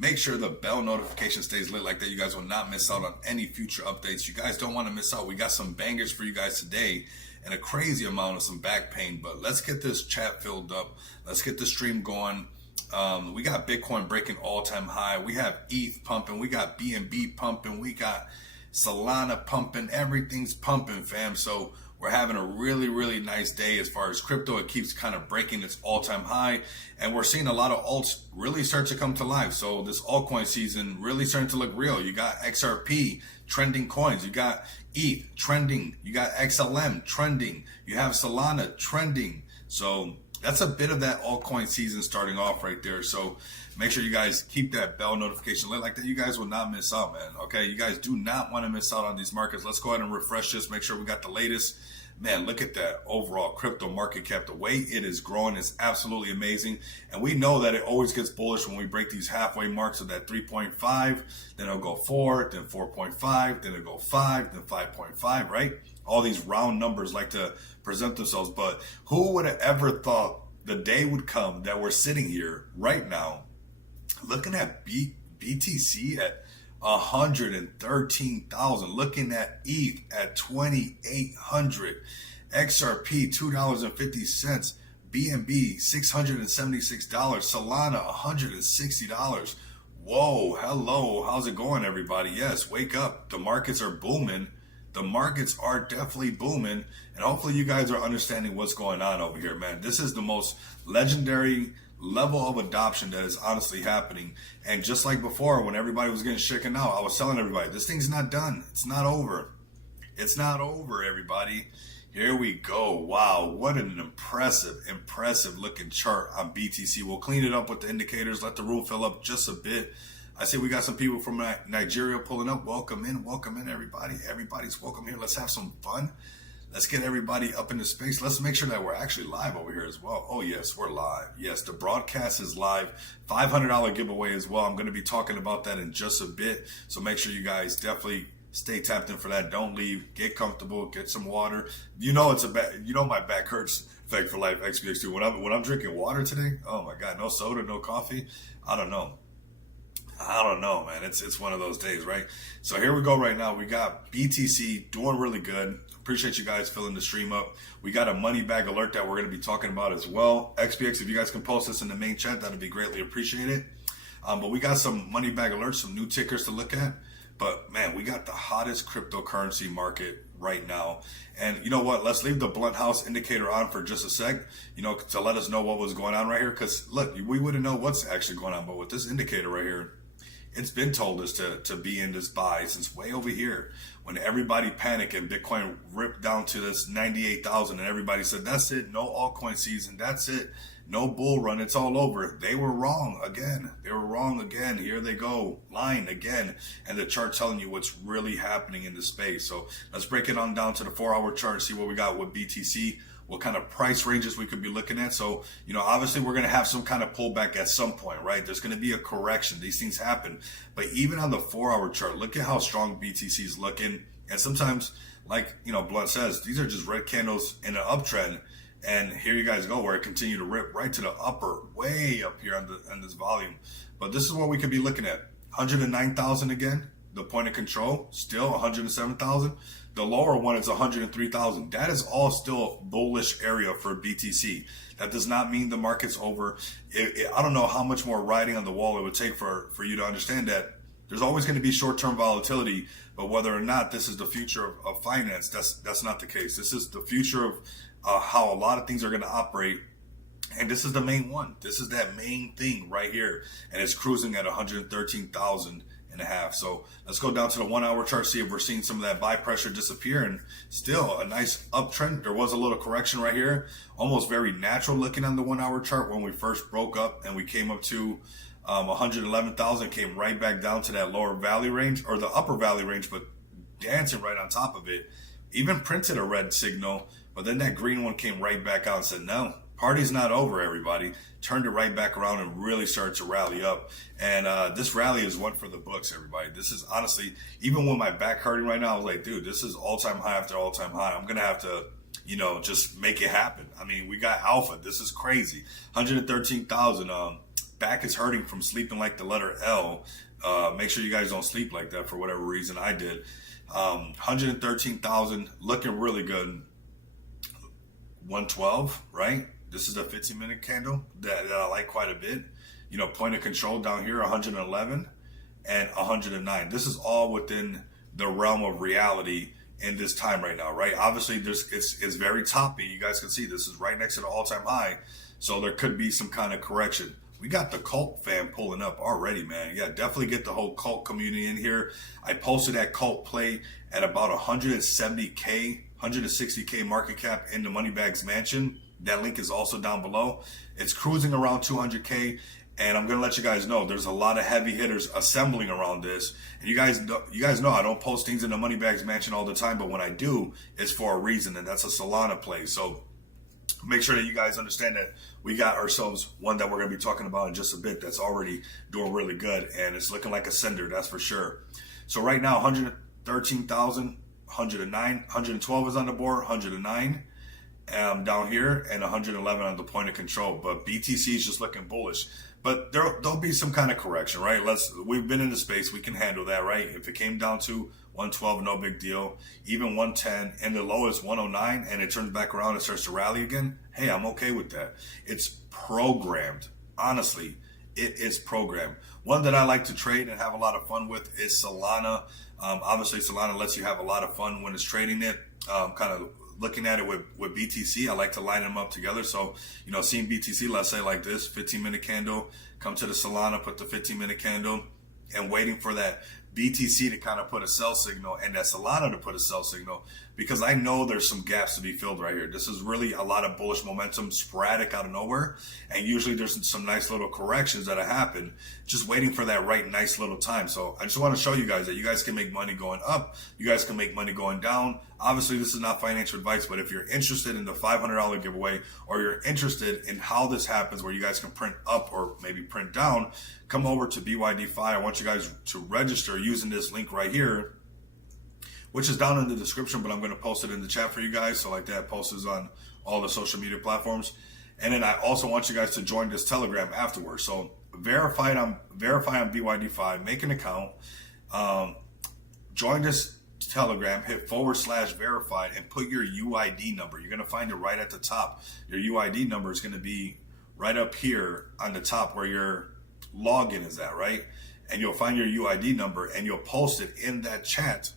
Make sure the bell notification stays lit like that. You guys will not miss out on any future updates. You guys don't want to miss out. We got some bangers for you guys today and a crazy amount of some back pain. But let's get this chat filled up. Let's get the stream going. We got Bitcoin breaking all-time high. We have ETH pumping. We got BNB pumping. We got Solana pumping. Everything's pumping, fam. So we're having a really, really nice day as far as crypto. It keeps kind of breaking its all-time high. And we're seeing a lot of alts really start to come to life. So this altcoin season really starting to look real. You got XRP trending coins. You got ETH trending. You got XLM trending. You have Solana trending. So that's a bit of that altcoin season starting off right there. So make sure you guys keep that bell notification lit like that. You guys will not miss out, man. Okay, you guys do not want to miss out on these markets. Let's go ahead and refresh this. Make sure we got the latest. Man, look at that overall crypto market cap. The way it is growing is absolutely amazing. And we know that it always gets bullish when we break these halfway marks of that 3.5. Then it'll go 4, then 4.5, then it'll go 5, then 5.5, right? All these round numbers like to present themselves. But who would have ever thought the day would come that we're sitting here right now looking at BTC at 113,000, looking at ETH at 2,800, XRP $2.50, BNB $676, Solana $160. Whoa, hello, how's it going, everybody? Yes, wake up. The markets are booming. The markets are definitely booming, and hopefully you guys are understanding what's going on over here, man. This is the most legendary level of adoption that is honestly happening. And just like before, when everybody was getting shaken out, I was telling everybody, this thing's not done. It's not over. It's not over, everybody. Here we go. Wow, what an impressive looking chart on BTC. We'll clean it up with the indicators, let the room fill up just a bit. I see we got some people from Nigeria pulling up. Welcome in, everybody. Everybody's welcome here. Let's have some fun. Let's get everybody up into space. Let's make sure that we're actually live over here as well. Oh, yes, we're live. Yes, the broadcast is live. $500 giveaway as well. I'm going to be talking about that in just a bit. So make sure you guys definitely stay tapped in for that. Don't leave. Get comfortable. Get some water. You know my back hurts. Fact for Life XPX2. When I'm drinking water today, oh my God, no soda, no coffee. I don't know, man. It's one of those days, right? So here we go right now. We got BTC doing really good. Appreciate you guys filling the stream up. We got a money bag alert that we're going to be talking about as well. XPX, if you guys can post this in the main chat, that'd be greatly appreciated. But we got some money bag alerts, some new tickers to look at. But man, we got the hottest cryptocurrency market right now. And you know what? Let's leave the Blunt House indicator on for just a sec, to let us know what was going on right here. Because look, we wouldn't know what's actually going on. But with this indicator right here, it's been told us to be in this buy since way over here when everybody panicked and Bitcoin ripped down to this 98,000 and everybody said, that's it, no altcoin season, that's it, no bull run, it's all over. They were wrong again. Here they go, lying again. And the chart telling you what's really happening in the space. So let's break it on down to the 4-hour chart, see what we got with BTC. What kind of price ranges we could be looking at. So, obviously we're going to have some kind of pullback at some point, right? There's going to be a correction. These things happen. But even on the 4-hour chart, look at how strong BTC is looking. And sometimes, like, Blunt says, these are just red candles in an uptrend. And here you guys go, where it continued to rip right to the upper, way up here on this volume. But this is what we could be looking at. 109,000 again. The point of control, still 107,000. The lower one is 103,000. That is all still bullish area for BTC. That does not mean the market's over. I don't know how much more writing on the wall it would take for you to understand that there's always going to be short-term volatility, but whether or not this is the future of finance, that's not the case. This is the future of how a lot of things are going to operate. And this is the main one. This is that main thing right here. And it's cruising at 113,000 and a half. So let's go down to the 1-hour chart, see if we're seeing some of that buy pressure disappear, and still a nice uptrend. There was a little correction right here, almost very natural looking on the 1-hour chart when we first broke up and we came up to 111,000, came right back down to that lower valley range or the upper valley range, but dancing right on top of it. Even printed a red signal, but then that green one came right back out and said, no, party's not over, everybody. Turned it right back around and really started to rally up. And this rally is one for the books, everybody. This is honestly, even with my back hurting right now, I was like, dude, this is all-time high after all-time high. I'm going to have to, just make it happen. I mean, we got alpha. This is crazy. 113,000. back is hurting from sleeping like the letter L. Make sure you guys don't sleep like that for whatever reason. I did. 113,000, looking really good. 112, right? This is a 15-minute candle that I like quite a bit. You know, point of control down here, 111 and 109. This is all within the realm of reality in this time right now, right? Obviously, it's very toppy. You guys can see this is right next to the all-time high, so there could be some kind of correction. We got the cult fan pulling up already, man. Yeah, definitely get the whole cult community in here. I posted that cult play at about 170K, 160K market cap in the Moneybags Mansion. That link is also down below. It's cruising around 200K. And I'm gonna let you guys know there's a lot of heavy hitters assembling around this. And you guys know I don't post things in the Moneybags Mansion all the time, but when I do, it's for a reason, and that's a Solana play. So make sure that you guys understand that we got ourselves one that we're gonna be talking about in just a bit that's already doing really good, and it's looking like a sender, that's for sure. So right now, 113,000, 109, 112 is on the board, 109. Down here, and 111 on the point of control. But BTC is just looking bullish. But there'll be some kind of correction, right? We've been in the space, we can handle that, right? If it came down to 112, no big deal. Even 110, and the low is 109, and it turns back around and starts to rally again. Hey, I'm okay with that. It's programmed. Honestly, it is programmed. One that I like to trade and have a lot of fun with is Solana. Obviously, Solana lets you have a lot of fun when it's trading it. Kind of looking at it with BTC, I like to line them up together. So, you know, seeing BTC, let's say like this, 15-minute candle, come to the Solana, put the 15-minute candle, and waiting for that BTC to kind of put a sell signal and that Solana to put a sell signal, because I know there's some gaps to be filled right here. This is really a lot of bullish momentum, sporadic out of nowhere, and usually there's some nice little corrections that have happened, just waiting for that right nice little time. So I just want to show you guys that you guys can make money going up, you guys can make money going down. Obviously, this is not financial advice, but if you're interested in the $500 giveaway, or you're interested in how this happens where you guys can print up or maybe print down, come over to BYD-Fi. I want you guys to register using this link right here, which is down in the description, but I'm going to post it in the chat for you guys. So like that, post is on all the social media platforms. And then I also want you guys to join this Telegram afterwards. So verify on BYD-Fi, make an account, join this Telegram, hit /verified, and put your UID number. You're going to find it right at the top. Your UID number is going to be right up here on the top where your login is at, right? And you'll find your UID number and you'll post it in that chat,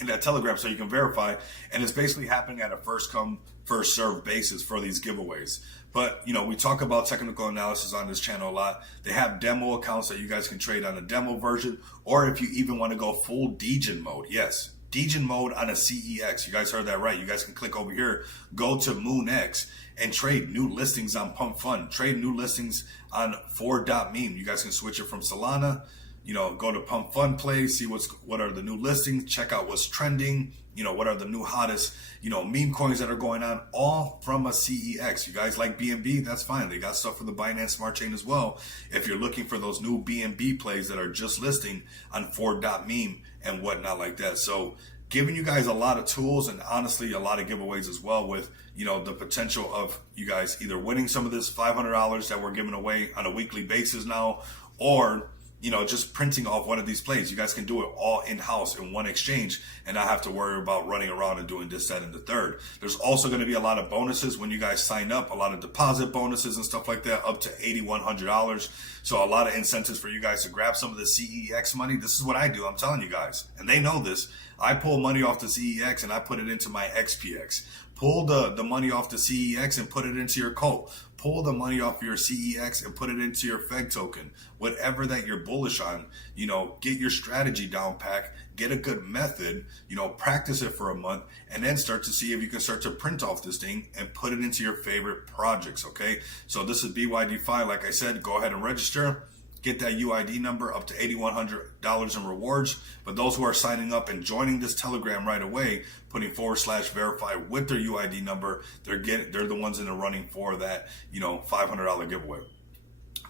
in that Telegram, so you can verify. And it's basically happening at a first come, first served basis for these giveaways. But, you know, we talk about technical analysis on this channel a lot. They have demo accounts that you guys can trade on the demo version, or if you even want to go full Degen mode. Yes, Degen mode on a CEX. You guys heard that right. You guys can click over here, go to MoonX, and trade new listings on Pump Fund. Trade new listings on 4.meme. You guys can switch it from Solana. You know, go to Pump Fund Play, see what are the new listings, check out what's trending, you know, what are the new hottest, you know, meme coins that are going on, all from a CEX. You guys like BNB? That's fine. They got stuff for the Binance Smart Chain as well. If you're looking for those new BNB plays that are just listing on 4.meme and whatnot like that. So giving you guys a lot of tools and honestly a lot of giveaways as well, with, you know, the potential of you guys either winning some of this $500 that we're giving away on a weekly basis now, or, you know, just printing off one of these plays. You guys can do it all in-house in one exchange and not have to worry about running around and doing this, that, and the third. There's also going to be a lot of bonuses when you guys sign up, a lot of deposit bonuses and stuff like that, up to $8,100. So a lot of incentives for you guys to grab some of the CEX money. This is what I do, I'm telling you guys, and they know this. I pull money off the CEX and I put it into my XPX. Pull the money off the CEX and put it into your cult. Pull the money off your CEX and put it into your FEG token. Whatever that you're bullish on, you know, get your strategy down pack, get a good method, you know, practice it for a month, and then start to see if you can start to print off this thing and put it into your favorite projects, okay? So this is BYD-Fi. Like I said, go ahead and register. Get that UID number, up to $8,100 in rewards. But those who are signing up and joining this Telegram right away, putting /verify with their UID number, they're the ones in the running for that, you know, $500 giveaway.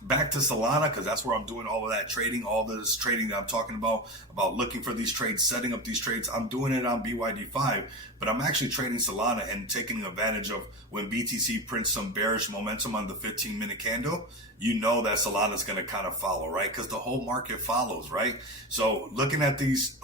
Back to Solana, because that's where I'm doing all of that trading, all this trading that I'm talking about looking for these trades, setting up these trades. I'm doing it on BYD-Fi, but I'm actually trading Solana and taking advantage of when BTC prints some bearish momentum on the 15-minute candle. you know that Solana's going to kind of follow, right? Because the whole market follows, right? So looking at these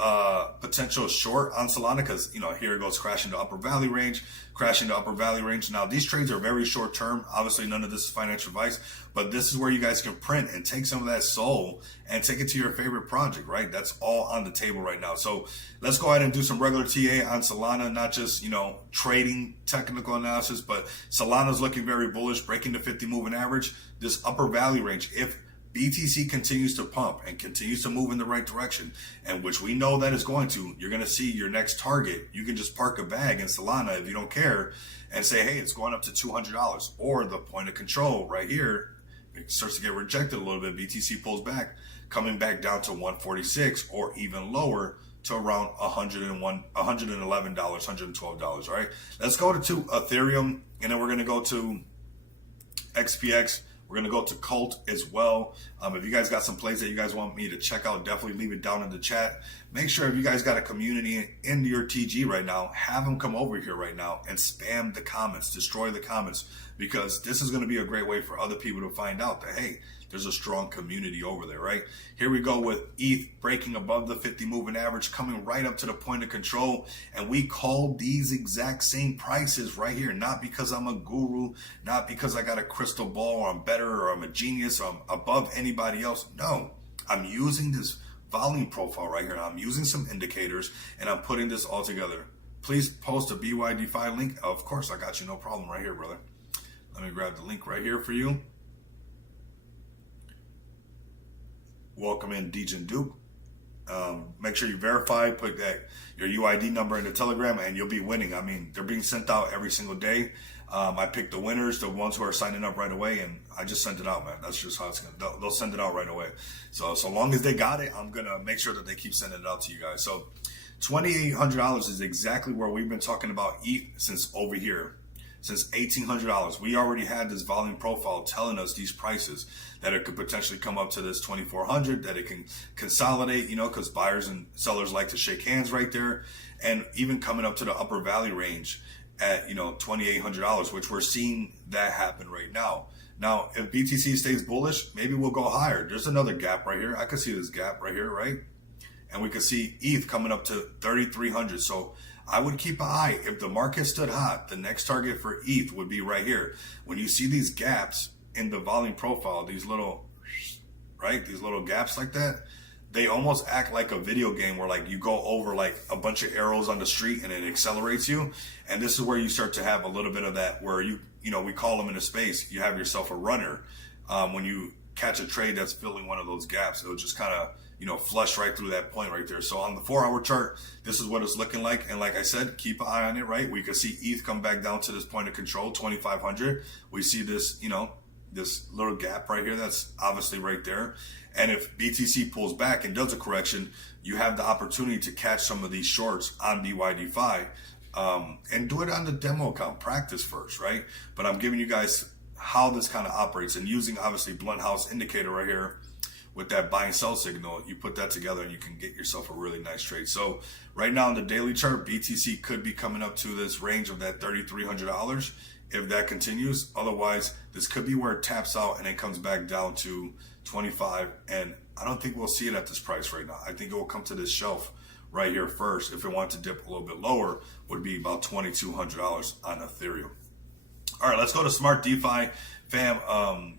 potential short on Solana, because, you know, here it goes crashing to upper value range, crashing to upper value range. Now, these trades are very short term. Obviously, none of this is financial advice, but this is where you guys can print and take some of that soul and take it to your favorite project, right? That's all on the table right now. So let's go ahead and do some regular TA on Solana, not just, you know, trading technical analysis, but Solana's looking very bullish, breaking the 50 moving average. This upper value range, if BTC continues to pump and continues to move in the right direction, and which we know that is going to, you're going to see your next target. You can just park a bag in Solana if you don't care and say, hey, it's going up to $200, or the point of control right here, it starts to get rejected a little bit. BTC pulls back, coming back down to 146 or even lower to around $111, $112. All right, let's go to Ethereum, and then we're going to go to XPX. We're going to go to Cult as well. If you guys got some plays that you guys want me to check out, definitely leave it down in the chat. Make sure if you guys got a community in your TG right now, have them come over here right now and spam the comments, destroy the comments, because this is going to be a great way for other people to find out that, hey, there's a strong community over there, right? Here we go with ETH breaking above the 50 moving average, coming right up to the point of control. And we called these exact same prices right here, not because I'm a guru, not because I got a crystal ball or I'm better or I'm a genius or I'm above anybody else. No, I'm using this volume profile right here. I'm using some indicators and I'm putting this all together. Please post a BYDFi link. Of course, I got you. No problem right here, brother. Let me grab the link right here for you. Welcome in Dejan Duke. Make sure you verify, put that your UID number in the Telegram, and you'll be winning. I mean, they're being sent out every single day. I picked the winners, the ones who are signing up right away, and I just sent it out, man. That's just how it's gonna. They'll send it out right away. So long as they got it, I'm gonna make sure that they keep sending it out to you guys. So $2,800 is exactly where we've been talking about ETH since over here. Since $1,800, we already had this volume profile telling us these prices, that it could potentially come up to this 2,400, that it can consolidate, you know, because buyers and sellers like to shake hands right there, and even coming up to the upper value range at, you know, $2,800, which we're seeing that happen right now. Now, if BTC stays bullish, maybe we'll go higher. There's another gap right here. I could see this gap right here, right? And we could see ETH coming up to 3,300. So I would keep an eye. If the market stood hot, the next target for ETH would be right here. When you see these gaps in the volume profile, these little, right, these little gaps like that, they almost act like a video game where like you go over like a bunch of arrows on the street and it accelerates you. And this is where you start to have a little bit of that where you know, we call them in a space, you have yourself a runner. When you catch a trade that's filling one of those gaps, it'll just kind of, you know, flush right through that point right there. So on the 4-hour chart, this is what it's looking like. And like I said, keep an eye on it, right? We could see ETH come back down to this point of control, 2,500. We see this, you know, this little gap right here. That's obviously right there. And if BTC pulls back and does a correction, you have the opportunity to catch some of these shorts on BYDFi, and do it on the demo account. Practice first, right? But I'm giving you guys how this kind of operates, and using obviously Blunt House indicator right here with that buy and sell signal. You put that together and you can get yourself a really nice trade. So right now on the daily chart, BTC could be coming up to this range of that $3,300 if that continues. Otherwise, this could be where it taps out and it comes back down to 25. And I don't think we'll see it at this price right now. I think it will come to this shelf right here first. If it wants to dip a little bit lower, would be about $2,200 on Ethereum. All right, let's go to Smart DeFi, fam.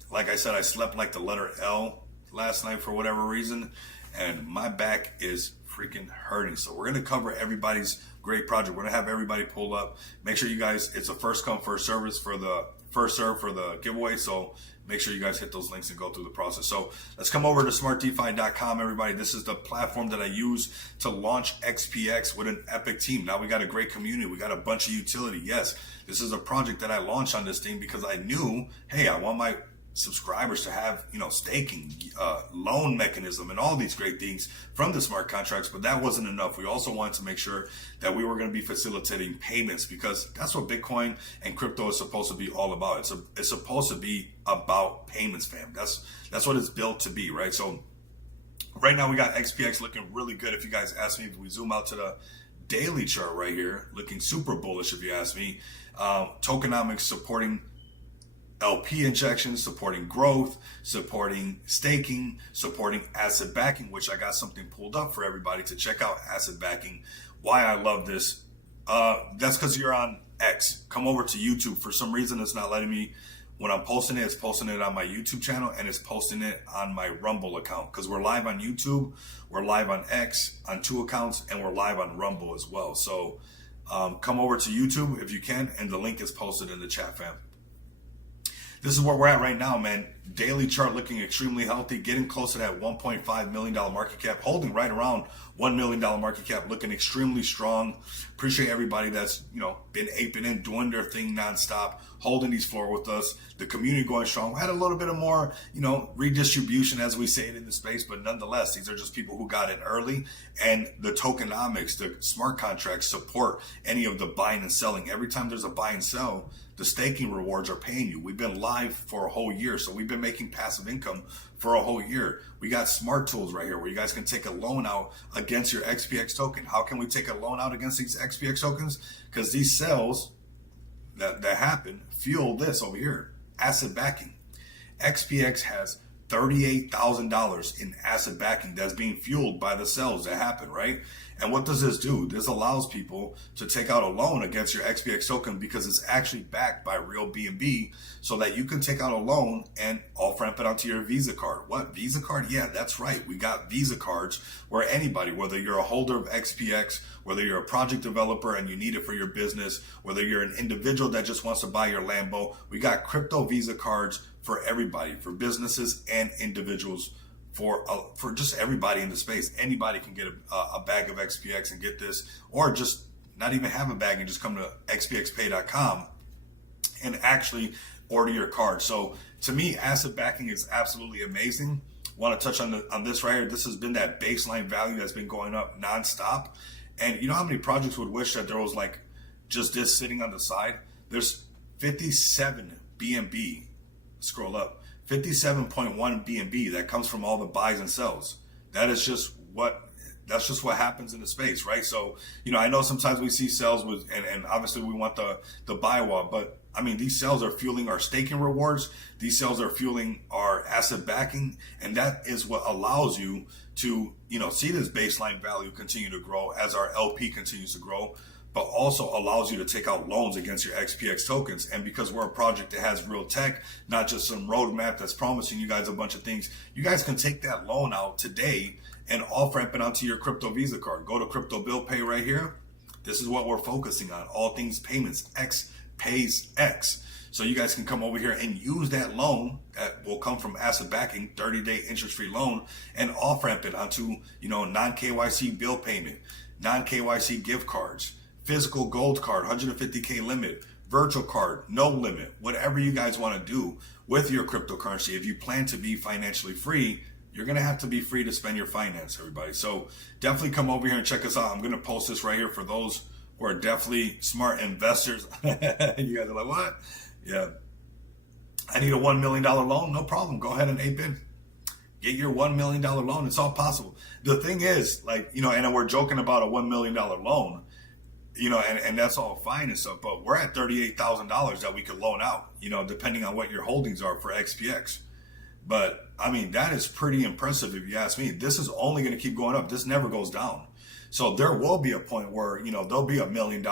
Like I said, I slept like the letter L last night for whatever reason, and my back is freaking hurting. So we're going to cover everybody's great project. We're going to have everybody pull up. Make sure you guys, it's a first come, first service for the first serve for the giveaway. So make sure you guys hit those links and go through the process. So let's come over to smartdefi.com, everybody. This is the platform that I use to launch XPX with an epic team. Now we got a great community. We got a bunch of utility. Yes, this is a project that I launched on this thing because I knew, hey, I want my subscribers to have, you know, staking, loan mechanism, and all these great things from the smart contracts. But that wasn't enough. We also wanted to make sure that we were going to be facilitating payments, because that's what Bitcoin and crypto is supposed to be all about. It's supposed to be about payments, fam. That's what it's built to be, right? So right now we got XPX looking really good. If you guys ask me, if we zoom out to the daily chart right here, looking super bullish if you ask me. Tokenomics supporting LP injections, supporting growth, supporting staking, supporting asset backing, which I got something pulled up for everybody to check out. Asset backing. Why I love this. That's because you're on X. Come over to YouTube. For some reason, it's not letting me. When I'm posting it, it's posting it on my YouTube channel and it's posting it on my Rumble account, because we're live on YouTube, we're live on X on 2 accounts, and we're live on Rumble as well. So come over to YouTube if you can, and the link is posted in the chat, fam. This is where we're at right now, man. Daily chart looking extremely healthy, getting close to that $1.5 million market cap, holding right around $1 million market cap, looking extremely strong. Appreciate everybody that's, been aping in, doing their thing nonstop, holding these floor with us. The community going strong. We had a little bit of more, redistribution, as we say it in the space, but nonetheless, these are just people who got in early, and the tokenomics, the smart contracts support any of the buying and selling. Every time there's a buy and sell, the staking rewards are paying you. We've been live for a whole year, so we've been making passive income for a whole year. We got smart tools right here where you guys can take a loan out against your XPX token. How can we take a loan out against these XPX tokens? Because these sales that happen fuel this over here, asset backing. XPX has $38,000 in asset backing that's being fueled by the sales that happen, right? And what does this do? This allows people to take out a loan against your XPX token because it's actually backed by real BNB, so that you can take out a loan and off-ramp it onto your Visa card. What? Visa card? Yeah, that's right. We got Visa cards where anybody, whether you're a holder of XPX, whether you're a project developer and you need it for your business, whether you're an individual that just wants to buy your Lambo, we got crypto Visa cards for everybody, for businesses and individuals, for just everybody in the space. Anybody can get a bag of XPX and get this, or just not even have a bag and just come to xpxpay.com and actually order your card. So to me, asset backing is absolutely amazing. Want to touch on this right here. This has been that baseline value that's been going up nonstop. And you know how many projects would wish that there was like just this sitting on the side? There's 57 BNB. Scroll up. 57.1 BNB that comes from all the buys and sells. That's just what happens in the space, right? So, I know sometimes we see sales with, and obviously we want the buy wall, but I mean, these sales are fueling our staking rewards. These sales are fueling our asset backing. And that is what allows you to, see this baseline value continue to grow as our LP continues to grow, but also allows you to take out loans against your XPX tokens. And because we're a project that has real tech, not just some roadmap that's promising you guys a bunch of things, you guys can take that loan out today and off-ramp it onto your crypto Visa card. Go to Crypto Bill Pay right here. This is what we're focusing on. All things payments. X pays X. So you guys can come over here and use that loan that will come from asset backing, 30-day interest-free loan, and off-ramp it onto, non-KYC bill payment, non-KYC gift cards, physical gold card, 150K limit, virtual card, no limit, whatever you guys want to do with your cryptocurrency. If you plan to be financially free, you're going to have to be free to spend your finance, everybody. So definitely come over here and check us out. I'm going to post this right here for those who are definitely smart investors. You guys are like, what? Yeah. I need a $1 million loan. No problem. Go ahead and ape in. Get your $1 million loan. It's all possible. The thing is, and we're joking about a $1 million loan, and that's all fine and stuff, but we're at $38,000 that we could loan out, depending on what your holdings are for XPX. But I mean, that is pretty impressive if you ask me. This is only going to keep going up. This never goes down. So there will be a point where, there'll be $1 million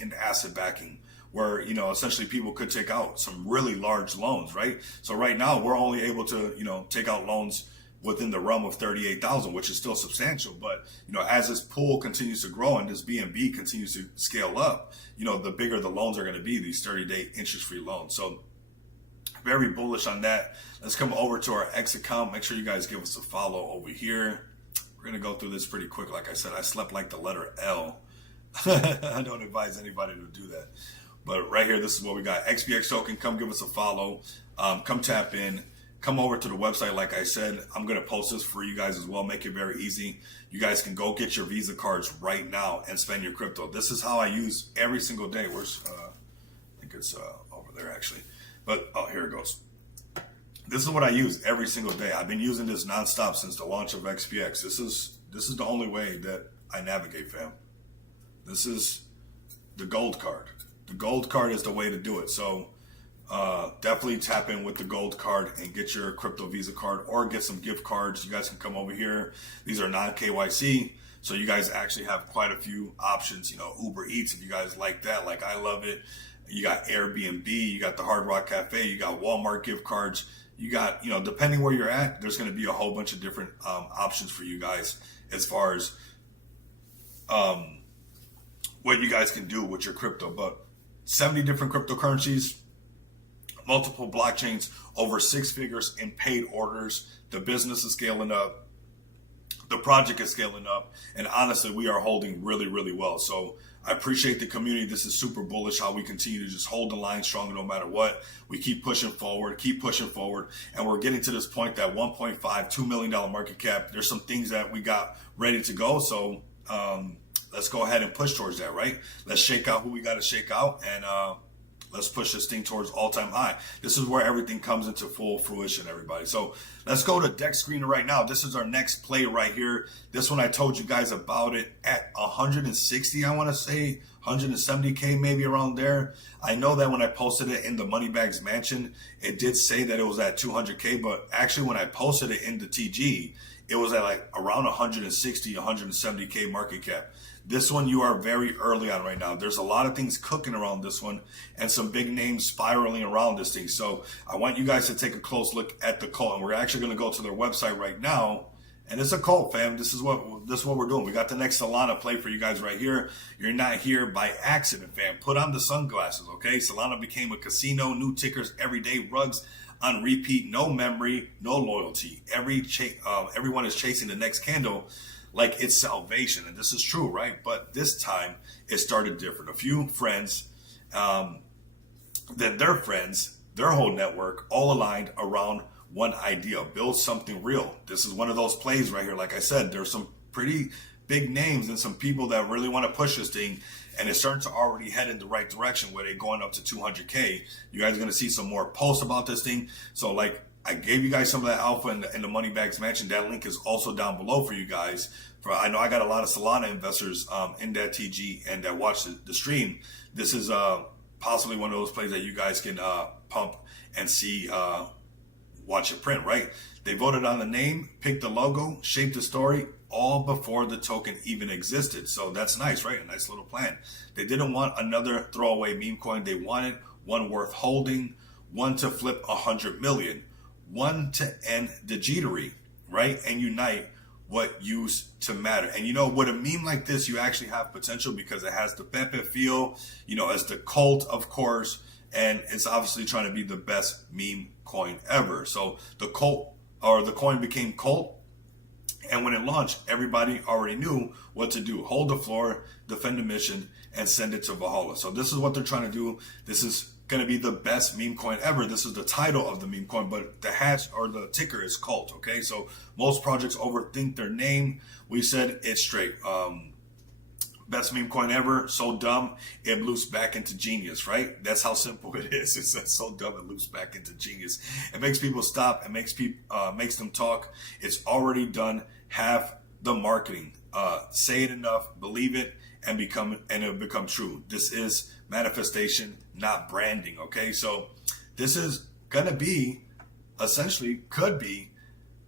in asset backing where, essentially people could take out some really large loans, right? So right now we're only able to, take out loans within the realm of 38,000, which is still substantial. But, as this pool continues to grow and this BNB continues to scale up, the bigger the loans are going to be, these 30-day interest-free loans. So very bullish on that. Let's come over to our X account. Make sure you guys give us a follow over here. We're going to go through this pretty quick. Like I said, I slept like the letter L. I don't advise anybody to do that. But right here, this is what we got. XPX token, come give us a follow. Come tap in. Come over to the website. Like I said, I'm going to post this for you guys as well. Make it very easy. You guys can go get your Visa cards right now and spend your crypto. This is how I use every single day. Where's, I think it's over there actually. But, oh, here it goes. This is what I use every single day. I've been using this nonstop since the launch of XPX. This is the only way that I navigate, fam. This is the gold card. The gold card is the way to do it. So definitely tap in with the gold card and get your crypto Visa card or get some gift cards. You guys can come over here. These are non KYC. So you guys actually have quite a few options, you know, Uber Eats, if you guys like that, like I love it. You got Airbnb, you got the Hard Rock Cafe, you got Walmart gift cards. You got, you know, depending where you're at, there's going to be a whole bunch of different options for you guys as far as what you guys can do with your crypto. But 70 different cryptocurrencies, multiple blockchains, over 6 figures in paid orders. The business is scaling up. The project is scaling up. And honestly, we are holding really, really well. So I appreciate the community. This is super bullish how we continue to just hold the line strong no matter what. We keep pushing forward. And we're getting to this point that $1.5–2 million market cap. There's some things that we got ready to go. So let's go ahead and push towards that, right? Let's shake out who we got to shake out, and let's push this thing towards all-time high. This is where everything comes into full fruition, everybody. So let's go to Dex Screener right now. This is our next play right here. This one I told you guys about it at 160, I want to say, 170K, maybe around there. I know that when I posted it in the Moneybags Mansion, it did say that it was at 200K, but actually when I posted it in the TG, it was at like around 160, 170K market cap. This one you are very early on right now. There's a lot of things cooking around this one and some big names spiraling around this thing. So I want you guys to take a close look at the cult. And we're actually going to go to their website right now. And it's a cult, fam. This is what we're doing. We got the next Solana play for you guys right here. You're not here by accident, fam. Put on the sunglasses, okay? Solana became a casino, new tickers every day, rugs on repeat, no memory, no loyalty. Everyone is chasing the next candle like it's salvation. And this is true, right? But this time it started different. A few friends, then their friends, their whole network, all aligned around one idea: build something real. This is one of those plays right here. Like I said, there's some pretty big names and some people that really want to push this thing, and it's starting to already head in the right direction where they're going up to 200K. You guys are going to see some more posts about this thing. So like I gave you guys some of that alpha in the Moneybags Mansion. That link is also down below for you guys. I know I got a lot of Solana investors in that TG and that watch the stream. This is possibly one of those plays that you guys can pump and see, watch it print, right? They voted on the name, picked the logo, shaped the story, all before the token even existed. So that's nice, right? A nice little plan. They didn't want another throwaway meme coin. They wanted one worth holding, one to flip 100 million, one to end the jittery, right? And unite what used to matter. And you know, with a meme like this, you actually have potential because it has the Pepe feel, you know, as the cult, of course, and it's obviously trying to be the best meme coin ever. So the coin became cult. And when it launched, everybody already knew what to do: hold the floor, defend the mission, and send it to Valhalla. So this is what they're trying to do. This is going to be the best meme coin ever. This is the title of the meme coin, but the hash or the ticker is cult. Okay, so most projects overthink their name. We said it straight. Best meme coin ever. So dumb it loops back into genius, right? That's how simple it is. It's so dumb it loops back into genius. It makes people stop. It makes them talk. It's already done. Have the marketing. Say it enough, believe it, and it'll become true. This is manifestation, not branding. Okay, so this is gonna be essentially, could be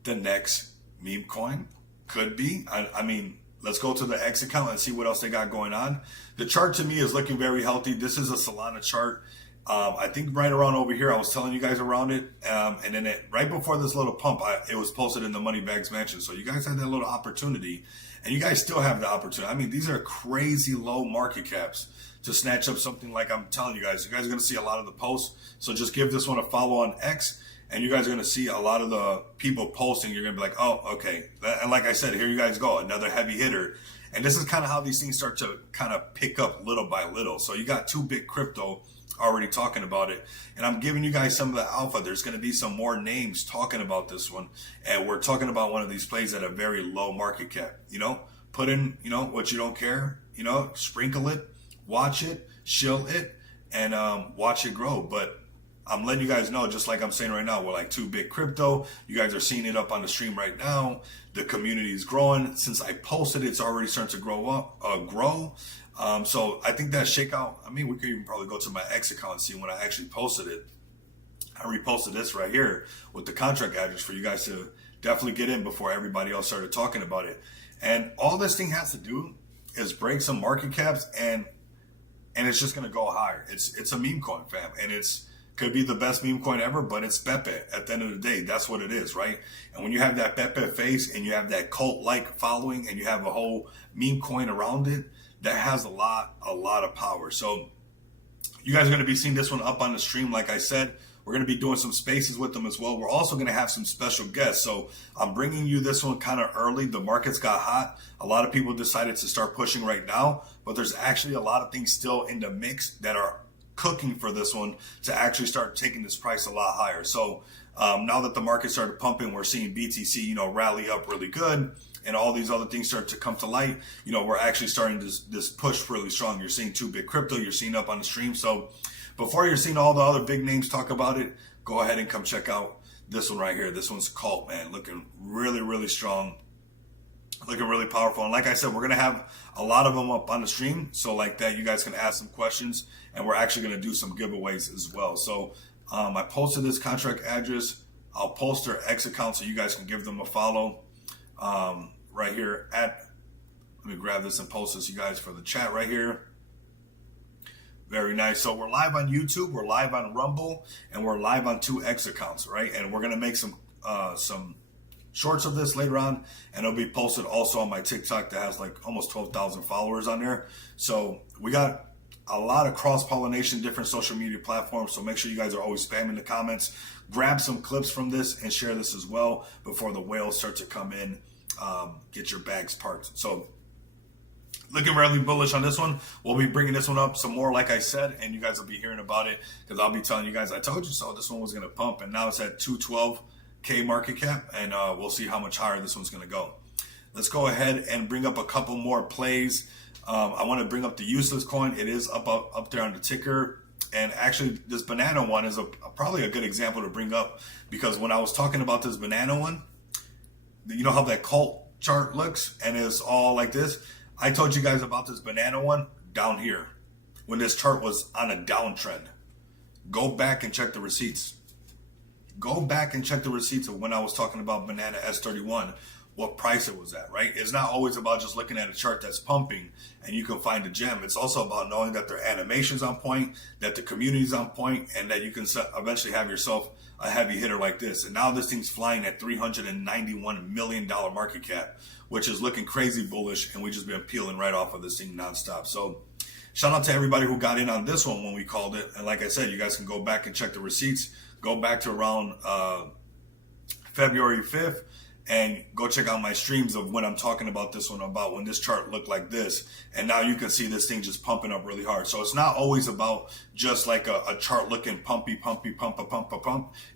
the next meme coin. Could be. I mean, let's go to the X account and see what else they got going on. The chart to me is looking very healthy. This is a Solana chart. I think right around over here, I was telling you guys around it. And then right before this little pump, it was posted in the Moneybags Mansion. So you guys had that little opportunity, and you guys still have the opportunity. I mean, these are crazy low market caps to snatch up something like I'm telling you guys. You guys are going to see a lot of the posts. So just give this one a follow on X, and you guys are going to see a lot of the people posting. You're going to be like, oh, okay. And like I said, here you guys go, another heavy hitter. And this is kind of how these things start to kind of pick up little by little. So you got 2Bit Crypto already talking about it, and I'm giving you guys some of the alpha. There's going to be some more names talking about this one, and we're talking about one of these plays at a very low market cap. You know, put in, you know, what you don't care, you know, sprinkle it, watch it, shill it, and watch it grow. But I'm letting you guys know, just like I'm saying right now, we're like 2Bit Crypto. You guys are seeing it up on the stream right now. The community is growing. Since I posted it, it's already starting to grow. So I think that shakeout, I mean, we could even probably go to my X account and see when I actually posted it. I reposted this right here with the contract address for you guys to definitely get in before everybody else started talking about it. And all this thing has to do is break some market caps, and it's just going to go higher. It's a meme coin, fam, and it's could be the best meme coin ever, but it's Pepe. At the end of the day, that's what it is, right? And when you have that Pepe face and you have that cult-like following and you have a whole meme coin around it, that has a lot of power. So you guys are going to be seeing this one up on the stream. Like I said, we're going to be doing some spaces with them as well. We're also going to have some special guests. So I'm bringing you this one kind of early. The markets got hot. A lot of people decided to start pushing right now, but there's actually a lot of things still in the mix that are cooking for this one to actually start taking this price a lot higher. So now that the market started pumping, we're seeing BTC, rally up really good, and all these other things start to come to light. We're actually starting this push really strong. You're seeing 2Bit Crypto, you're seeing up on the stream. So before you're seeing all the other big names talk about it, go ahead and come check out this one right here. This one's Cult, man, looking really, really strong, looking really powerful. And like I said, we're going to have a lot of them up on the stream. So like that, you guys can ask some questions, and we're actually going to do some giveaways as well. So I posted this contract address. I'll post their X account so you guys can give them a follow right here let me grab this and post this, you guys, for the chat right here. Very nice. So we're live on YouTube, we're live on Rumble, and we're live on 2 X accounts, right? And we're going to make some shorts of this later on, and it'll be posted also on my TikTok that has like almost 12,000 followers on there. So we got a lot of cross-pollination, different social media platforms. So make sure you guys are always spamming the comments. Grab some clips from this and share this as well before the whales start to come in. Get your bags parked. So looking really bullish on this one. We'll be bringing this one up some more, like I said, and you guys will be hearing about it because I'll be telling you guys, I told you so. This one was going to pump, and now it's at 212K market cap, and we'll see how much higher this one's going to go. Let's go ahead and bring up a couple more plays. I want to bring up the useless coin. It is up there on the ticker. And actually, this banana one is probably a good example to bring up, because when I was talking about this banana one, you know how that cult chart looks and it's all like this? I told you guys about this banana one down here when this chart was on a downtrend. Go back and check the receipts. Go back and check the receipts of when I was talking about banana S31, what price it was at, right? It's not always about just looking at a chart that's pumping and you can find a gem. It's also about knowing that their animation's on point, that the community's on point, and that you can eventually have yourself a heavy hitter like this. And now this thing's flying at $391 million market cap, which is looking crazy bullish, and we just been peeling right off of this thing nonstop. So shout out to everybody who got in on this one when we called it. And like I said, you guys can go back and check the receipts. Go back to around February 5th. And go check out my streams of when I'm talking about this one, about when this chart looked like this. And now you can see this thing just pumping up really hard. So it's not always about just like a chart looking pumpy, pump.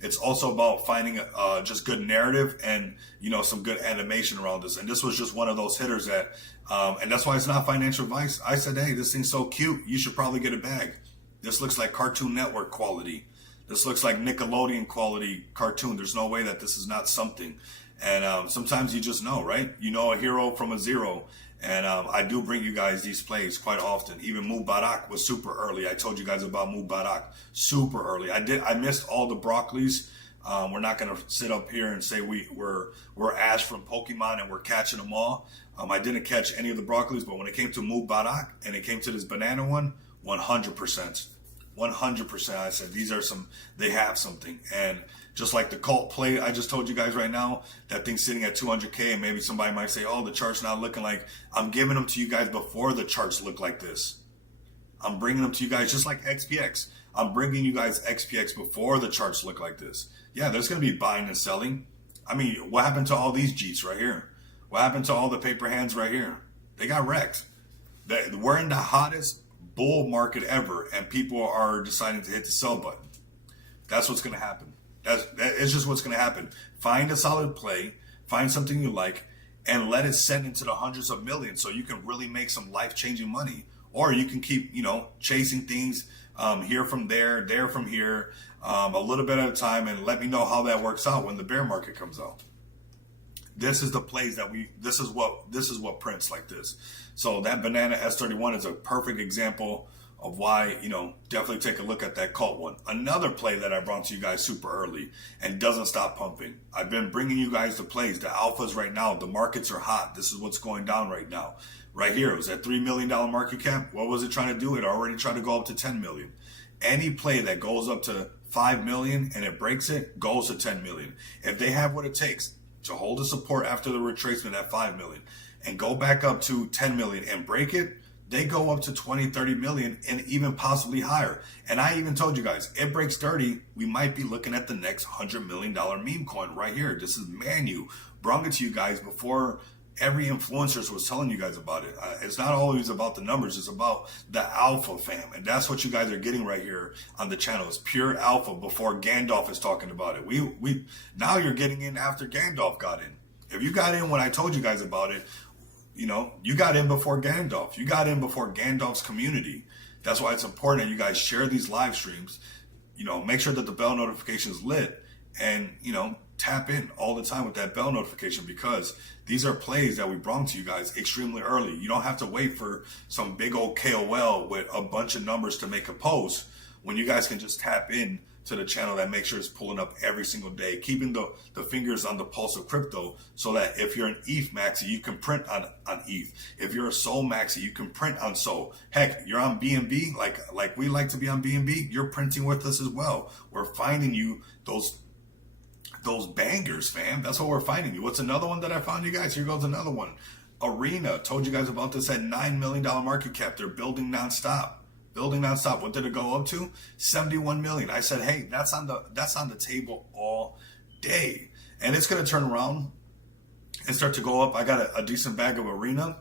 It's also about finding just good narrative and, some good animation around this. And this was just one of those hitters that, and that's why it's not financial advice. I said, hey, this thing's so cute, you should probably get a bag. This looks like Cartoon Network quality. This looks like Nickelodeon quality cartoon. There's no way that this is not something. And sometimes you just know, right? You know a hero from a zero. And I do bring you guys these plays quite often. Even Mubarak was super early. I told you guys about Mubarak super early. I missed all the broccolis. We're not going to sit up here and say we're Ash from Pokemon and we're catching them all. I didn't catch any of the broccolis, but when it came to Mubarak and it came to this banana one, 100%. 100%. I said, they have something. And just like the cult play I just told you guys right now, that thing's sitting at 200K, and maybe somebody might say, oh, the chart's not looking like. I'm giving them to you guys before the charts look like this. I'm bringing them to you guys just like XPX. I'm bringing you guys XPX before the charts look like this. Yeah, there's going to be buying and selling. I mean, what happened to all these Jeets right here? What happened to all the paper hands right here? They got wrecked. We're in the hottest bull market ever, and people are deciding to hit the sell button. That's what's going to happen. It's just what's going to happen. Find a solid play, find something you like, and let it send into the hundreds of millions so you can really make some life-changing money. Or you can keep, chasing things here from there from here, a little bit at a time, and let me know how that works out when the bear market comes out. This is the plays that this is what prints like this. So that banana S31 is a perfect example of why, definitely take a look at that cult one. Another play that I brought to you guys super early and doesn't stop pumping. I've been bringing you guys the plays, the alphas right now. The markets are hot. This is what's going down right now. Right here, it was at $3 million market cap. What was it trying to do? It already tried to go up to 10 million. Any play that goes up to 5 million and it breaks it, goes to 10 million. If they have what it takes to hold the support after the retracement at 5 million and go back up to 10 million and break it, they go up to 20, 30 million and even possibly higher. And I even told you guys, it breaks 30, we might be looking at the next $100 million meme coin right here. This is Manu. Brought it to you guys before every influencer was telling you guys about it. It's not always about the numbers. It's about the alpha, fam. And that's what you guys are getting right here on the channel. It's pure alpha before Gandalf is talking about it. We now you're getting in after Gandalf got in. If you got in when I told you guys about it, you got in before Gandalf. You got in before Gandalf's community. That's why it's important that you guys share these live streams. Make sure that the bell notification is lit and, tap in all the time with that bell notification, because these are plays that we brought to you guys extremely early. You don't have to wait for some big old KOL with a bunch of numbers to make a post when you guys can just tap in to the channel that makes sure it's pulling up every single day, keeping the fingers on the pulse of crypto, so that if you're an ETH maxi, you can print on ETH. If you're a Sol maxi, you can print on Sol. Heck, you're on BNB, like we like to be on BNB, you're printing with us as well. We're finding you those bangers, fam. That's what we're finding you. What's another one that I found you guys? Here goes another one. Arena. Told you guys about this at $9 million market cap. They're building nonstop. What did it go up to? 71 million. I said, hey, that's on the table all day. And it's going to turn around and start to go up. I got a decent bag of Arena,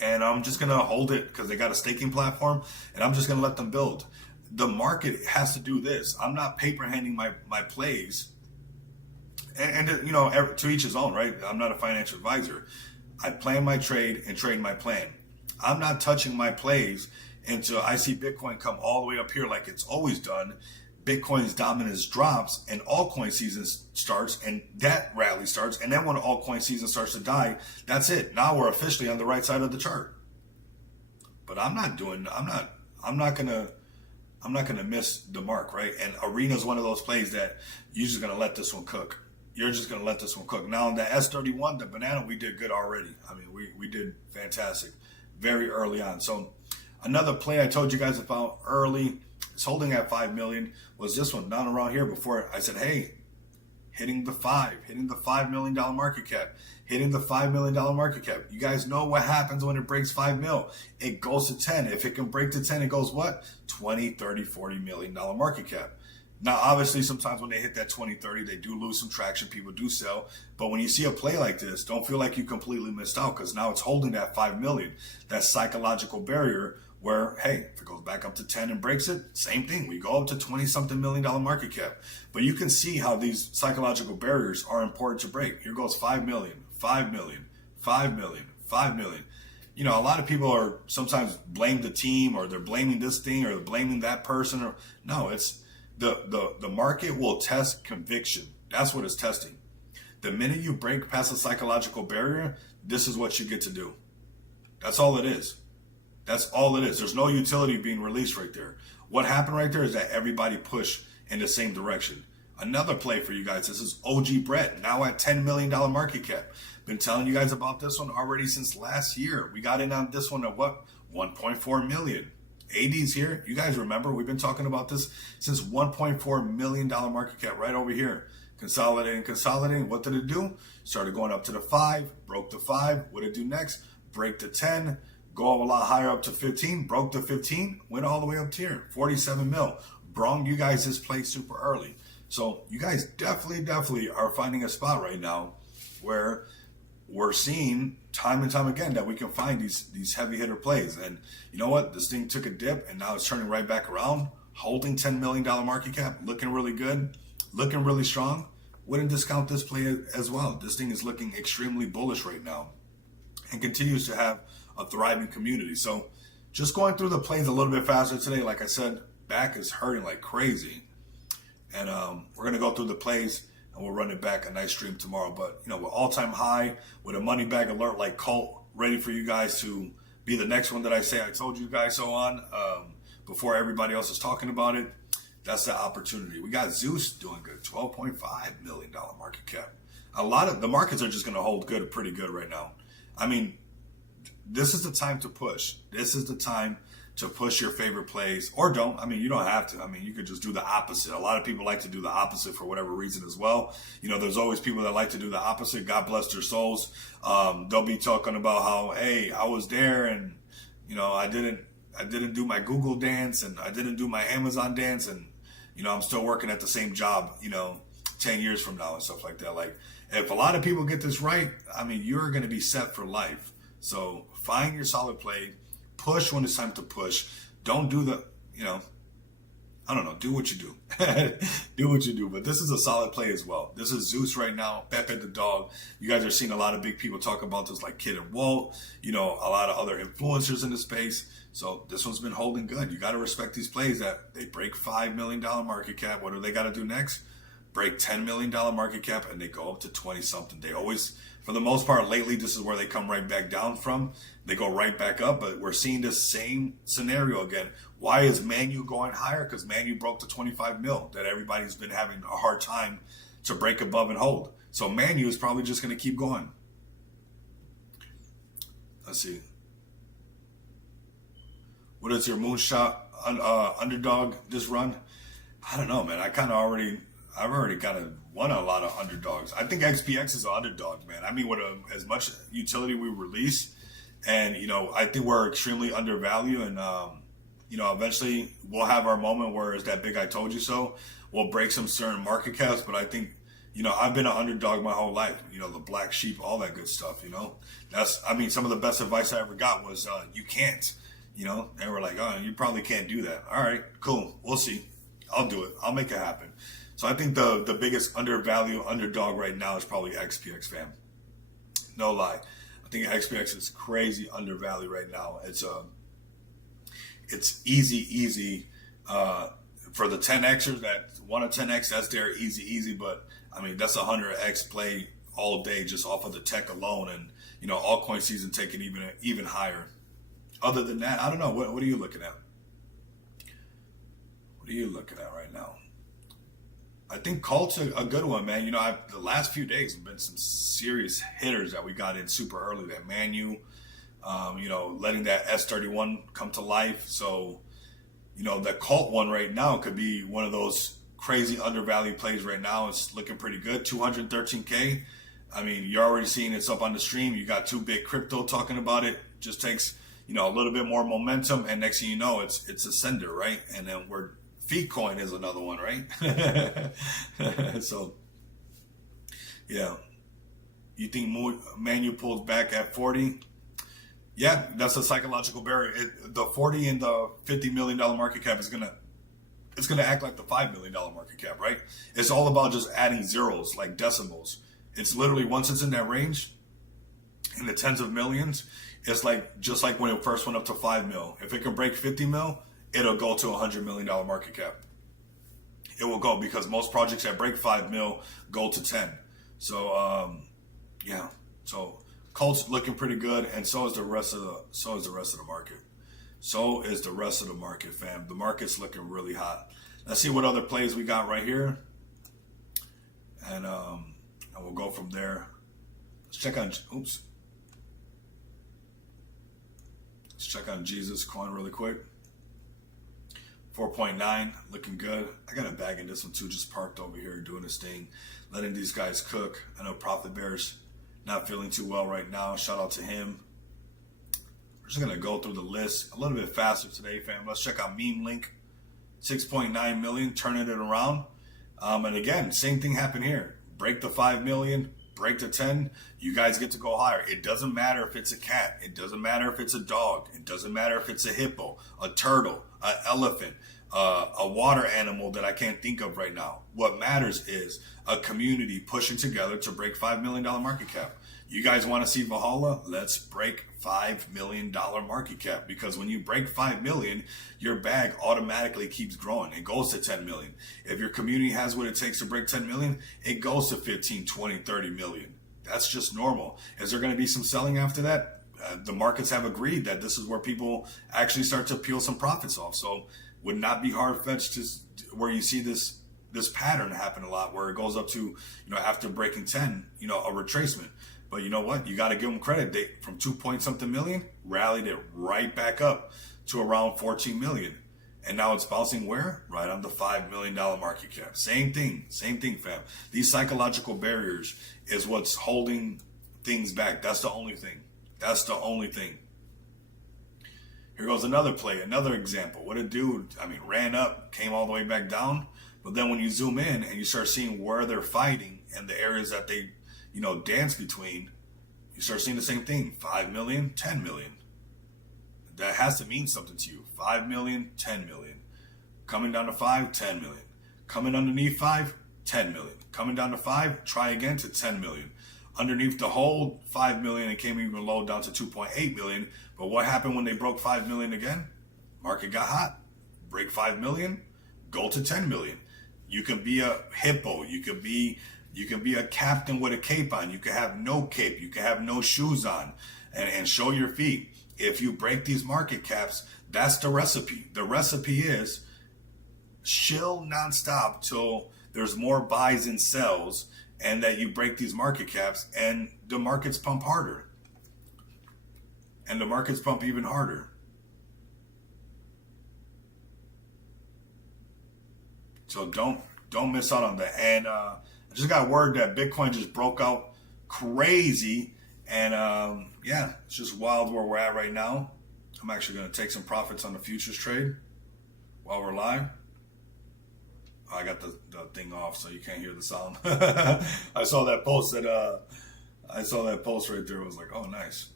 and I'm just going to hold it because they got a staking platform, and I'm just going to let them build. The market has to do this. I'm not paper handing my plays. And to each his own, right? I'm not a financial advisor. I plan my trade and trade my plan. I'm not touching my plays until I see Bitcoin come all the way up here like it's always done. Bitcoin's dominance drops and altcoin season starts, and that rally starts. And then when altcoin season starts to die, that's it. Now we're officially on the right side of the chart. But I'm not gonna miss the mark, right? And Arena is one of those plays that you're just gonna let this one cook. You're just going to let this one cook. Now, on the S31, the banana, we did good already. I mean, we did fantastic very early on. So another play I told you guys about early, it's holding at 5 million, was this one down around here before I said, hey, hitting the $5 million market cap, hitting the $5 million market cap. You guys know what happens when it breaks 5 mil. It goes to 10. If it can break to 10, it goes what? 20, 30, $40 million market cap. Now, obviously, sometimes when they hit that 20, 30, they do lose some traction. People do sell. But when you see a play like this, don't feel like you completely missed out, because now it's holding that 5 million, that psychological barrier where, hey, if it goes back up to 10 and breaks it, same thing. We go up to 20-something million dollar market cap. But you can see how these psychological barriers are important to break. Here goes 5 million, 5 million, 5 million, 5 million. A lot of people are sometimes blame the team, or they're blaming this thing, or they're blaming that person. Or no, it's the market will test conviction. That's what it's testing. The minute you break past the psychological barrier, this is what you get to do. That's all it is. That's all it is. There's no utility being released right there. What happened right there is that everybody pushed in the same direction. Another play for you guys. This is OG Brett, now at $10 million market cap. Been telling you guys about this one already since last year. We got in on this one at what? 1.4 million. AD's here. You guys remember, we've been talking about this since $1.4 million market cap right over here. Consolidating. What did it do? Started going up to the 5, broke the 5. What did it do next? Break the 10, go a lot higher up to 15, broke the 15, went all the way up to here, 47 mil. Brought you guys this play super early. So you guys definitely are finding a spot right now where we're seeing time and time again that we can find these heavy hitter plays. And you know what? This thing took a dip and now it's turning right back around, holding $10 million market cap, looking really good, looking really strong. Wouldn't discount this play as well. This thing is looking extremely bullish right now and continues to have a thriving community. So just going through the plays a little bit faster today. Like I said, back is hurting like crazy. And we're going to go through the plays, and we'll run it back a nice stream tomorrow. But, with all-time high, with a money bag alert like Colt, ready for you guys to be the next one that I say I told you guys so on, before everybody else is talking about it. That's the opportunity. We got Zeus doing good, $12.5 million market cap. A lot of the markets are just going to hold good, pretty good right now. I mean, this is the time to push. This is the time to push your favorite plays, or don't. I mean, you don't have to. I mean, you could just do the opposite. A lot of people like to do the opposite for whatever reason as well. You know, there's always people that like to do the opposite. God bless their souls. They'll be talking about how, hey, I was there and, you know, I didn't do my Google dance and I didn't do my Amazon dance, and, you know, I'm still working at the same job, you know, 10 years from now and stuff like that. Like, if a lot of people get this right, I mean, you're going to be set for life. So find your solid play, push when it's time to push. Don't do the, you know, I don't know, do what you do. Do what you do. But this is a solid play as well. This is Zeus right now, Pepe the dog. You guys are seeing a lot of big people talk about this, like Kid and Walt, you know, a lot of other influencers in the space. So this one's been holding good. You got to respect these plays that they break $5 million market cap. What do they got to do next? Break $10 million market cap, and they go up to 20 something. They always, for the most part, lately, this is where they come right back down from. They go right back up, but we're seeing this same scenario again. Why is Man U going higher? Because Man U broke the 25 mil that everybody's been having a hard time to break above and hold. So Man U is probably just going to keep going. Let's see. What is your moonshot underdog this run? I don't know, man. I've already kind of won a lot of underdogs. I think XPX is an underdog, man. I mean, with as much utility we release, and, you know, I think we're extremely undervalued, and, you know, eventually we'll have our moment where it's that big I told you so. We'll break some certain market caps, but I think, you know, I've been an underdog my whole life. You know, the black sheep, all that good stuff, you know. Some of the best advice I ever got was, you can't, you know. They were like, oh, you probably can't do that. All right, cool. We'll see. I'll do it. I'll make it happen. So I think the biggest undervalued underdog right now is probably XPX, fam. No lie. I think XPX is crazy undervalued right now. It's easy for the 10Xers that want a 10X, that's their easy. But I mean, that's a 100X play all day just off of the tech alone. And, you know, altcoin season taking even higher. Other than that, I don't know. What are you looking at? What are you looking at right now? I think Colt's a good one, man. You know, the last few days have been some serious hitters that we got in super early. That Man U, you know, letting that S31 come to life. So, you know, the Colt one right now could be one of those crazy undervalued plays right now. It's looking pretty good. 213K. I mean, you're already seeing it's up on the stream. You got 2Bit talking about it. Just takes, you know, a little bit more momentum, and next thing you know, it's a sender, right? And then Feetcoin is another one, right? So, yeah. You think Man U pulls back at 40? Yeah, that's a psychological barrier. The 40 and the $50 million market cap is gonna act like the $5 million market cap, right? It's all about just adding zeros, like decimals. It's literally, once it's in that range, in the tens of millions, it's like just like when it first went up to 5 mil. If it can break 50 mil, it'll go to $100 million market cap. It will go, because most projects that break 5 mil go to 10. So, yeah. So Colt's looking pretty good, and so is the rest of the market. So is the rest of the market, fam. The market's looking really hot. Let's see what other plays we got right here, and we'll go from there. Let's check on. Let's check on Jesus Coin really quick. 4.9, looking good. I got a bag in this one too, just parked over here doing this thing, letting these guys cook. I know Profit Bear's not feeling too well right now. Shout out to him. We're just going to go through the list a little bit faster today, fam. Let's check out Meme Link. 6.9 million, turning it around. And again, same thing happened here. Break the 5 million, break the 10, you guys get to go higher. It doesn't matter if it's a cat. It doesn't matter if it's a dog. It doesn't matter if it's a hippo, a turtle, an elephant, a water animal that I can't think of right now. What matters is a community pushing together to break $5 million market cap. You guys want to see Valhalla? Let's break $5 million market cap, because when you break 5 million, your bag automatically keeps growing. It goes to 10 million. If your community has what it takes to break 10 million, it goes to 15, 20, 30 million. That's just normal. Is there going to be some selling after that? the markets have agreed that this is where people actually start to peel some profits off. So would not be hard fetched to where you see this pattern happen a lot, where it goes up to, after breaking 10, a retracement. But you know what? You got to give them credit. They, from 2 point something million, rallied it right back up to around 14 million. And now it's bouncing where? Right on the $5 million market cap. Same thing, fam. These psychological barriers is what's holding things back. That's the only thing. Here goes another play, another example. What a dude, ran up, came all the way back down. But then when you zoom in and you start seeing where they're fighting and the areas that they, dance between, you start seeing the same thing. 5 million, 10 million. That has to mean something to you. 5 million, 10 million. Coming down to 5, 10 million. Coming underneath 5, 10 million. Coming down to 5, try again to 10 million. Underneath the whole 5 million, it came even low down to 2.8 million. But what happened when they broke 5 million again? Market got hot. Break 5 million, go to 10 million. You can be a hippo. You can be a captain with a cape on. You can have no cape. You can have no shoes on and show your feet. If you break these market caps, that's the recipe. The recipe is chill nonstop till there's more buys and sells, and that you break these market caps and the markets pump harder. And the markets pump even harder. So don't miss out on that. And I just got word that Bitcoin just broke out crazy. And it's just wild where we're at right now. I'm actually going to take some profits on the futures trade while we're live. I got the thing off so you can't hear the sound. I saw that post right there. I was like, oh, nice.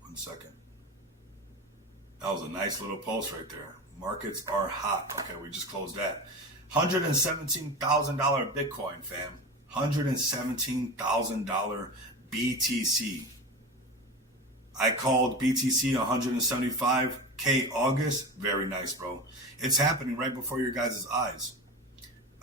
1 second. That was a nice little post right there. Markets are hot. Okay, we just closed that. $117,000 Bitcoin, fam. $117,000 BTC. I called BTC 175K August. Very nice, bro. It's happening right before your guys' eyes.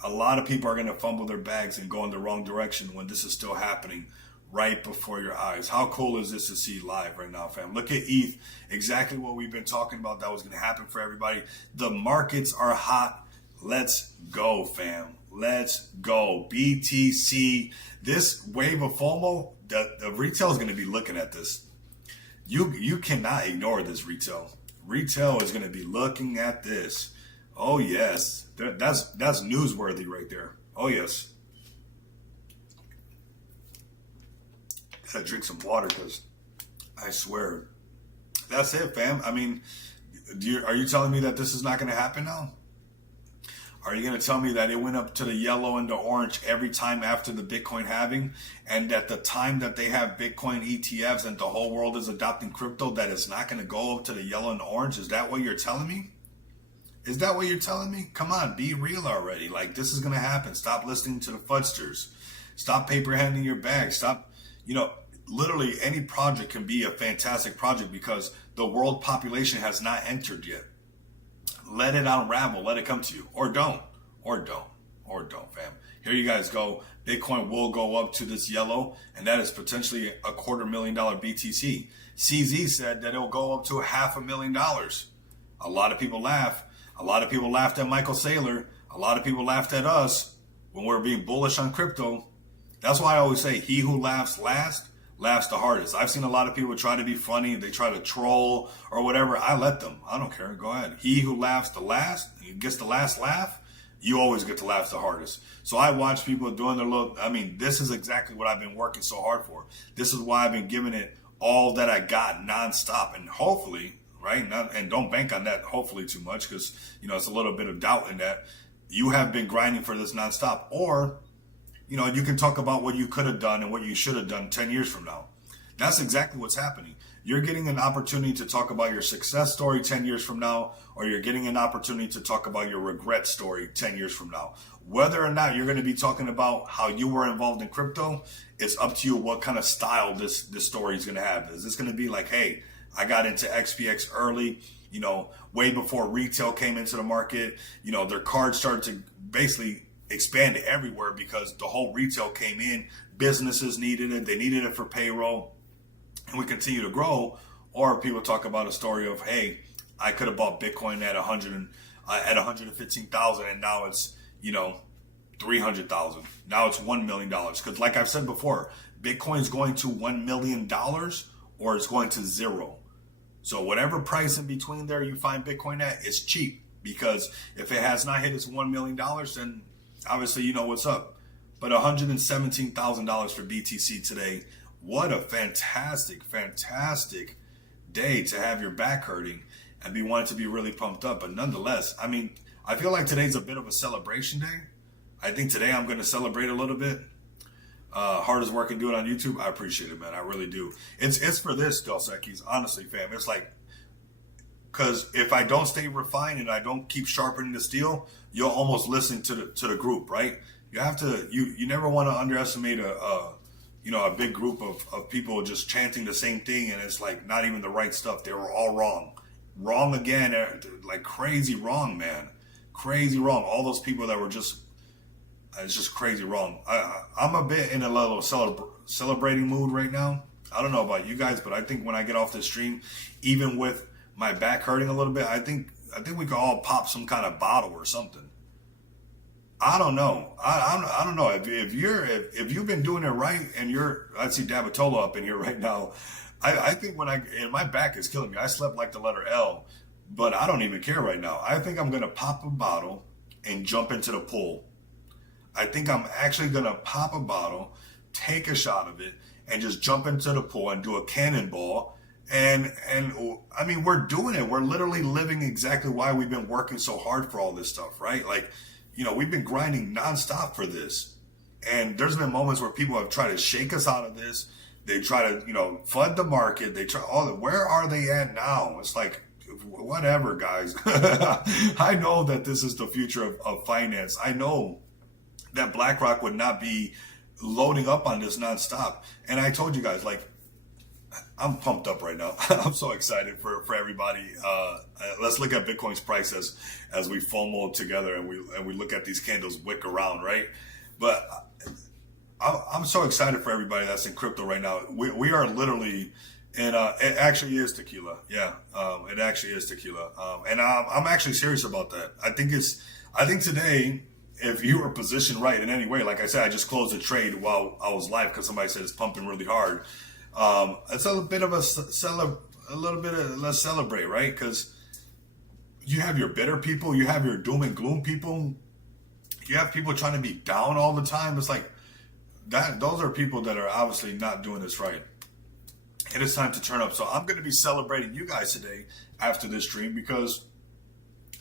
A lot of people are going to fumble their bags and go in the wrong direction when this is still happening right before your eyes. How cool is this to see live right now, fam? Look at ETH. Exactly what we've been talking about that was going to happen for everybody. The markets are hot. Let's go, fam. Let's go. BTC. This wave of FOMO, the retail is going to be looking at this. You cannot ignore this retail. Retail is going to be looking at this. Oh, yes. That's newsworthy right there. Oh, yes. Gotta drink some water because I swear. That's it, fam. Are you telling me that this is not going to happen now? Are you going to tell me that it went up to the yellow and the orange every time after the Bitcoin halving, and that the time that they have Bitcoin ETFs and the whole world is adopting crypto, that it's not going to go up to the yellow and the orange? Is that what you're telling me? Is that what you're telling me? Come on, be real already. Like, this is going to happen. Stop listening to the fudsters. Stop paper handing your bag. Stop, literally any project can be a fantastic project because the world population has not entered yet. Let it unravel. Let it come to you. Or don't, fam. Here you guys go. Bitcoin will go up to this yellow, and that is potentially $250,000 BTC. CZ said that it'll go up to $500,000. A lot of people laugh. A lot of people laughed at Michael Saylor. A lot of people laughed at us when we were being bullish on crypto. That's why I always say, he who laughs last laughs the hardest. I've seen a lot of people try to be funny. They try to troll or whatever. I let them. I don't care. Go ahead. He who laughs the last, gets the last laugh, you always get to laugh the hardest. So I watch people doing their little, this is exactly what I've been working so hard for. This is why I've been giving it all that I got nonstop. And hopefully, right, and don't bank on that hopefully too much because, it's a little bit of doubt in that. You have been grinding for this nonstop. Or, you can talk about what you could have done and what you should have done 10 years from now. That's exactly what's happening. You're getting an opportunity to talk about your success story 10 years from now, or you're getting an opportunity to talk about your regret story 10 years from now. Whether or not you're going to be talking about how you were involved in crypto, it's up to you what kind of style this story is going to have. Is this going to be like, hey, I got into XPX early, way before retail came into the market, their cards started to basically expand everywhere because the whole retail came in. Businesses needed it. They needed it for payroll. and we continue to grow, or people talk about a story of, hey, I could have bought Bitcoin at 115,000, and now it's 300,000. Now it's $1 million. Because like I've said before, Bitcoin is going to $1 million or it's going to zero. So whatever price in between there you find Bitcoin at, it's cheap, because if it has not hit its $1 million, then obviously you know what's up. But $117,000 for BTC today. What a fantastic, fantastic day to have your back hurting and be wanting to be really pumped up. But nonetheless, I mean, I feel like today's a bit of a celebration day. I think today I'm going to celebrate a little bit. Hard as work and do it on YouTube. I appreciate it, man. I really do. It's for this, Dos Equis. Honestly, fam. It's like, because if I don't stay refined and I don't keep sharpening the steel, you'll almost listen to the group, right? You have to. You never want to underestimate a big group of people just chanting the same thing, and it's like not even the right stuff. They were all wrong again, like crazy wrong, man, crazy wrong. All those people that were just. It's just crazy wrong. I'm a bit in a little celebrating mood right now. I don't know about you guys, but I think when I get off this stream, even with my back hurting a little bit, I think we could all pop some kind of bottle or something. I don't know. I don't know if you've been doing it right, and I see Dabatola up in here right now. I think and my back is killing me. I slept like the letter L, but I don't even care right now. I think I'm gonna pop a bottle and jump into the pool. I think I'm actually going to pop a bottle, take a shot of it, and just jump into the pool and do a cannonball. And I mean, we're doing it. We're literally living exactly why we've been working so hard for all this stuff, right? Like, we've been grinding nonstop for this. And there's been moments where people have tried to shake us out of this. They try to, flood the market. They try where are they at now? It's like, whatever, guys. I know that this is the future of finance. I know that BlackRock would not be loading up on this nonstop. And I told you guys, like, I'm pumped up right now. I'm so excited for everybody. Let's look at Bitcoin's price as we FOMO together and we look at these candles wick around, right? But I'm so excited for everybody that's in crypto right now. We are literally, and it actually is tequila. Yeah, it actually is tequila. And I'm actually serious about that. I think today, if you were positioned right in any way, like I said, I just closed a trade while I was live because somebody said it's pumping really hard. It's a bit of let's celebrate, right? Because you have your bitter people, you have your doom and gloom people, you have people trying to be down all the time. It's like that. Those are people that are obviously not doing this right. It is time to turn up. So I'm going to be celebrating you guys today after this stream, because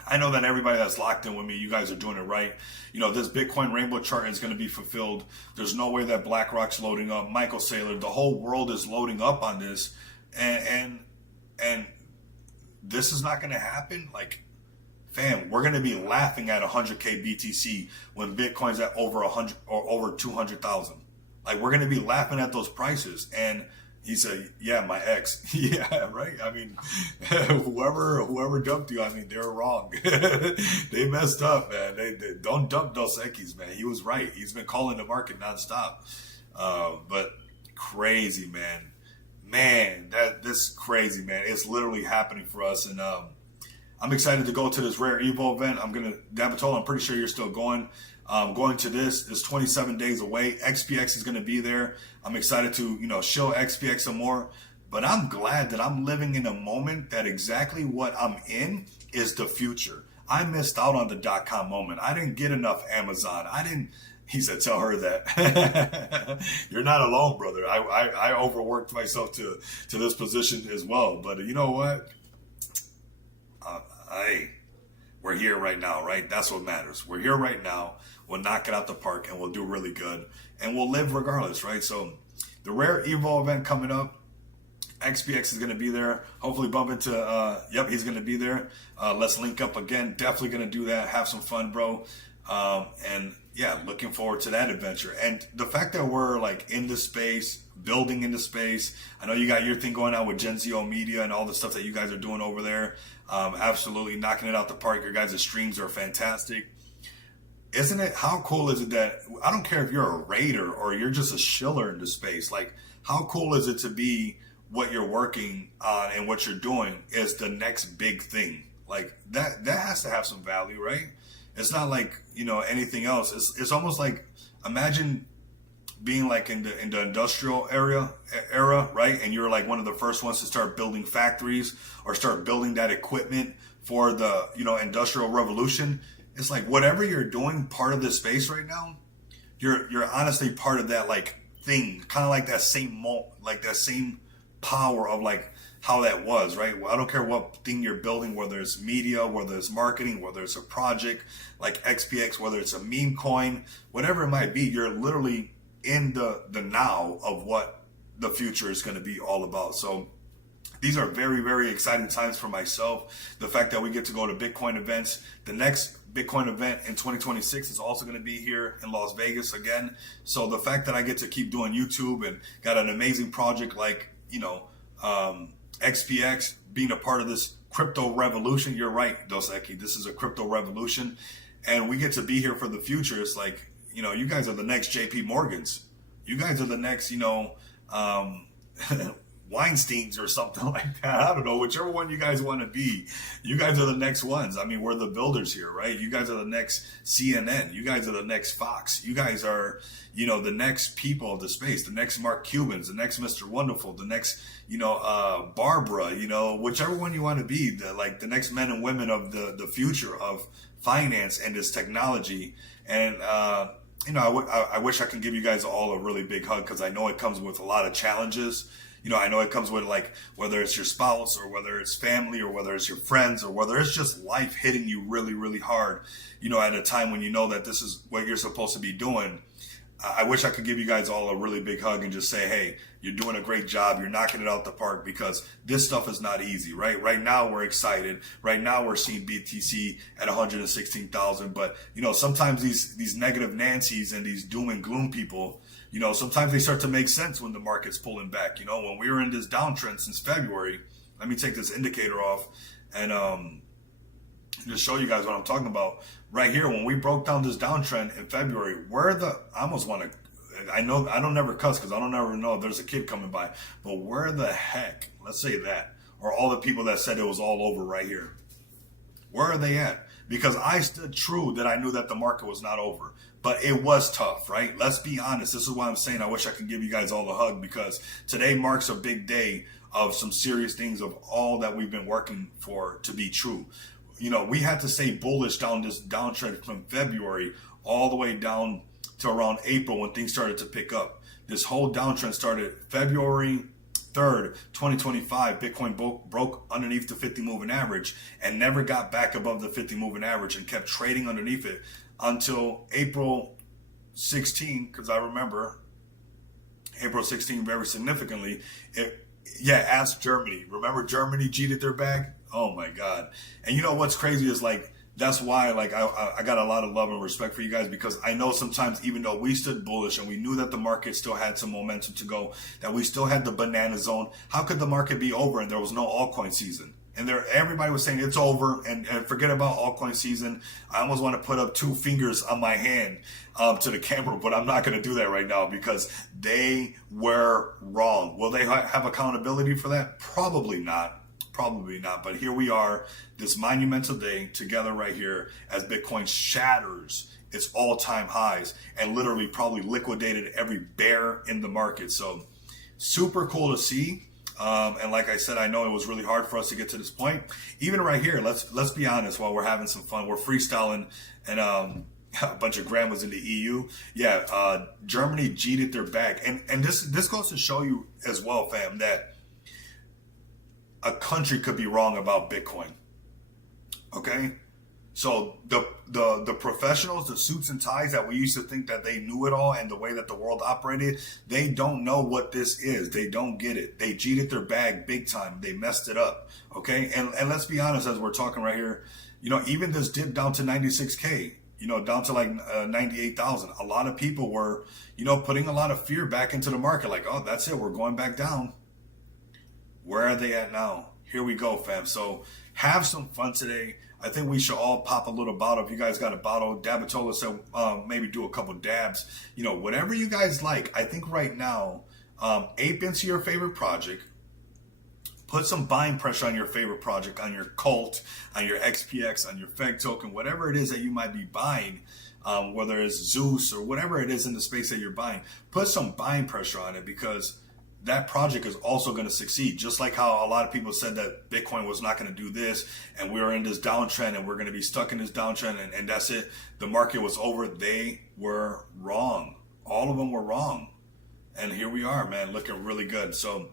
I know that everybody that's locked in with me, you guys are doing it right. This Bitcoin rainbow chart is going to be fulfilled. There's no way that BlackRock's loading up. Michael Saylor, the whole world is loading up on this, and this is not going to happen. Like, fam, we're going to be laughing at 100K BTC when Bitcoin's at over 100 or over 200,000. Like, we're going to be laughing at those prices. And he said, yeah, my ex. Yeah, right. I mean, whoever dumped you, I mean, they were wrong. They messed up, man. They don't dump Dos Equis, man. He was right. He's been calling the market nonstop. But crazy, man. Man, this crazy, man. It's literally happening for us. And I'm excited to go to this Rare Evo event. Dabatola, I'm pretty sure you're still going. Going to this is 27 days away. XPX is going to be there. I'm excited to, show XPX some more. But I'm glad that I'm living in a moment that exactly what I'm in is the future. I missed out on the .com moment. I didn't get enough Amazon. He said, tell her that. You're not alone, brother. I overworked myself to this position as well. But you know what? We're here right now, right? That's what matters. We're here right now. We'll knock it out the park and we'll do really good. And we'll live regardless, right? So the Rare Evo event coming up. XPX is going to be there. Hopefully bump into, he's going to be there. Let's link up again. Definitely going to do that. Have some fun, bro. And yeah, looking forward to that adventure. And the fact that we're like in the space, building in the space. I know you got your thing going on with Genzio Media and all the stuff that you guys are doing over there. Absolutely knocking it out the park. Your guys' streams are fantastic. Isn't it? How cool is it that, I don't care if you're a raider or you're just a shiller in the space. Like, how cool is it to be what you're working on and what you're doing is the next big thing. Like that has to have some value, right? It's not like, anything else. It's almost like, imagine being like in the industrial era, right? And you're like one of the first ones to start building factories or start building that equipment for the, industrial revolution. It's like whatever you're doing, part of this space right now, you're honestly part of that like thing, kind of like that same power of like how that was, right? Well, I don't care what thing you're building, whether it's media, whether it's marketing, whether it's a project like XPX, whether it's a meme coin, whatever it might be, you're literally in the now of what the future is going to be all about. So these are very, very exciting times for myself. The fact that we get to go to Bitcoin events. The next Bitcoin event in 2026 is also going to be here in Las Vegas again. So the fact that I get to keep doing YouTube and got an amazing project like, XPX, being a part of this crypto revolution. You're right, Dos Equis. This is a crypto revolution. And we get to be here for the future. It's like, you guys are the next JP Morgans. You guys are the next, Weinsteins or something like that. I don't know, whichever one you guys want to be. You guys are the next ones. I mean, we're the builders here, right? You guys are the next CNN. You guys are the next Fox. You guys are, the next people of the space, the next Mark Cubans, the next Mr. Wonderful, the next, Barbara, whichever one you want to be, the next men and women of the future of finance and this technology. And, I wish I could give you guys all a really big hug because I know it comes with a lot of challenges. I know it comes with like, whether it's your spouse or whether it's family or whether it's your friends or whether it's just life hitting you really, really hard, at a time when you know that this is what you're supposed to be doing. I wish I could give you guys all a really big hug and just say, hey, you're doing a great job. You're knocking it out the park because this stuff is not easy, right? Right now we're excited. Right now we're seeing BTC at 116,000. But, sometimes these negative Nancy's and these doom and gloom people, sometimes they start to make sense when the market's pulling back. When we were in this downtrend since February, let me take this indicator off and just show you guys what I'm talking about. Right here, when we broke down this downtrend in February, I know I don't never cuss because I don't ever know if there's a kid coming by, but where the heck, let's say that, or all the people that said it was all over right here, where are they at? Because I stood true that I knew that the market was not over. But it was tough, right? Let's be honest. This is why I'm saying I wish I could give you guys all a hug, because today marks a big day of some serious things of all that we've been working for to be true. We had to stay bullish down this downtrend from February all the way down to around April when things started to pick up. This whole downtrend started February 3rd, 2025. Bitcoin broke underneath the 50 moving average and never got back above the 50 moving average and kept trading underneath it until April 16, because I remember April 16 very significantly. Ask Germany. Remember Germany cheated their bag? Oh my God. And what's crazy is like, that's why like I got a lot of love and respect for you guys, because I know sometimes even though we stood bullish and we knew that the market still had some momentum to go, that we still had the banana zone, how could the market be over and there was no altcoin season? And everybody was saying it's over and forget about altcoin season. I almost want to put up two fingers on my hand to the camera, but I'm not going to do that right now because they were wrong. Will they have accountability for that? Probably not. Probably not. But here we are, this monumental day together right here as Bitcoin shatters its all-time highs and literally probably liquidated every bear in the market. So super cool to see. And like I said, I know it was really hard for us to get to this point. Even right here, let's be honest, while we're having some fun, we're freestyling and a bunch of grandmas in the EU. Germany cheated their bag. And this goes to show you as well, fam, that a country could be wrong about Bitcoin. Okay? So the professionals, the suits and ties that we used to think that they knew it all and the way that the world operated, they don't know what this is. They don't get it. They cheated their bag big time. They messed it up. Okay? And let's be honest, as we're talking right here, even this dip down to 96K, down to like 98,000. A lot of people were, putting a lot of fear back into the market. Like, oh, that's it. We're going back down. Where are they at now? Here we go, fam. So have some fun today. I think we should all pop a little bottle. If you guys got a bottle, Dabatola said maybe do a couple dabs. Whatever you guys like. I think right now, ape into your favorite project. Put some buying pressure on your favorite project, on your Cult, on your XPX, on your FEG token, whatever it is that you might be buying, whether it's Zeus or whatever it is in the space that you're buying. Put some buying pressure on it, because that project is also going to succeed. Just like how a lot of people said that Bitcoin was not going to do this, and we were in this downtrend, and we're going to be stuck in this downtrend, and that's it. The market was over. They were wrong. All of them were wrong. And here we are, man, looking really good. So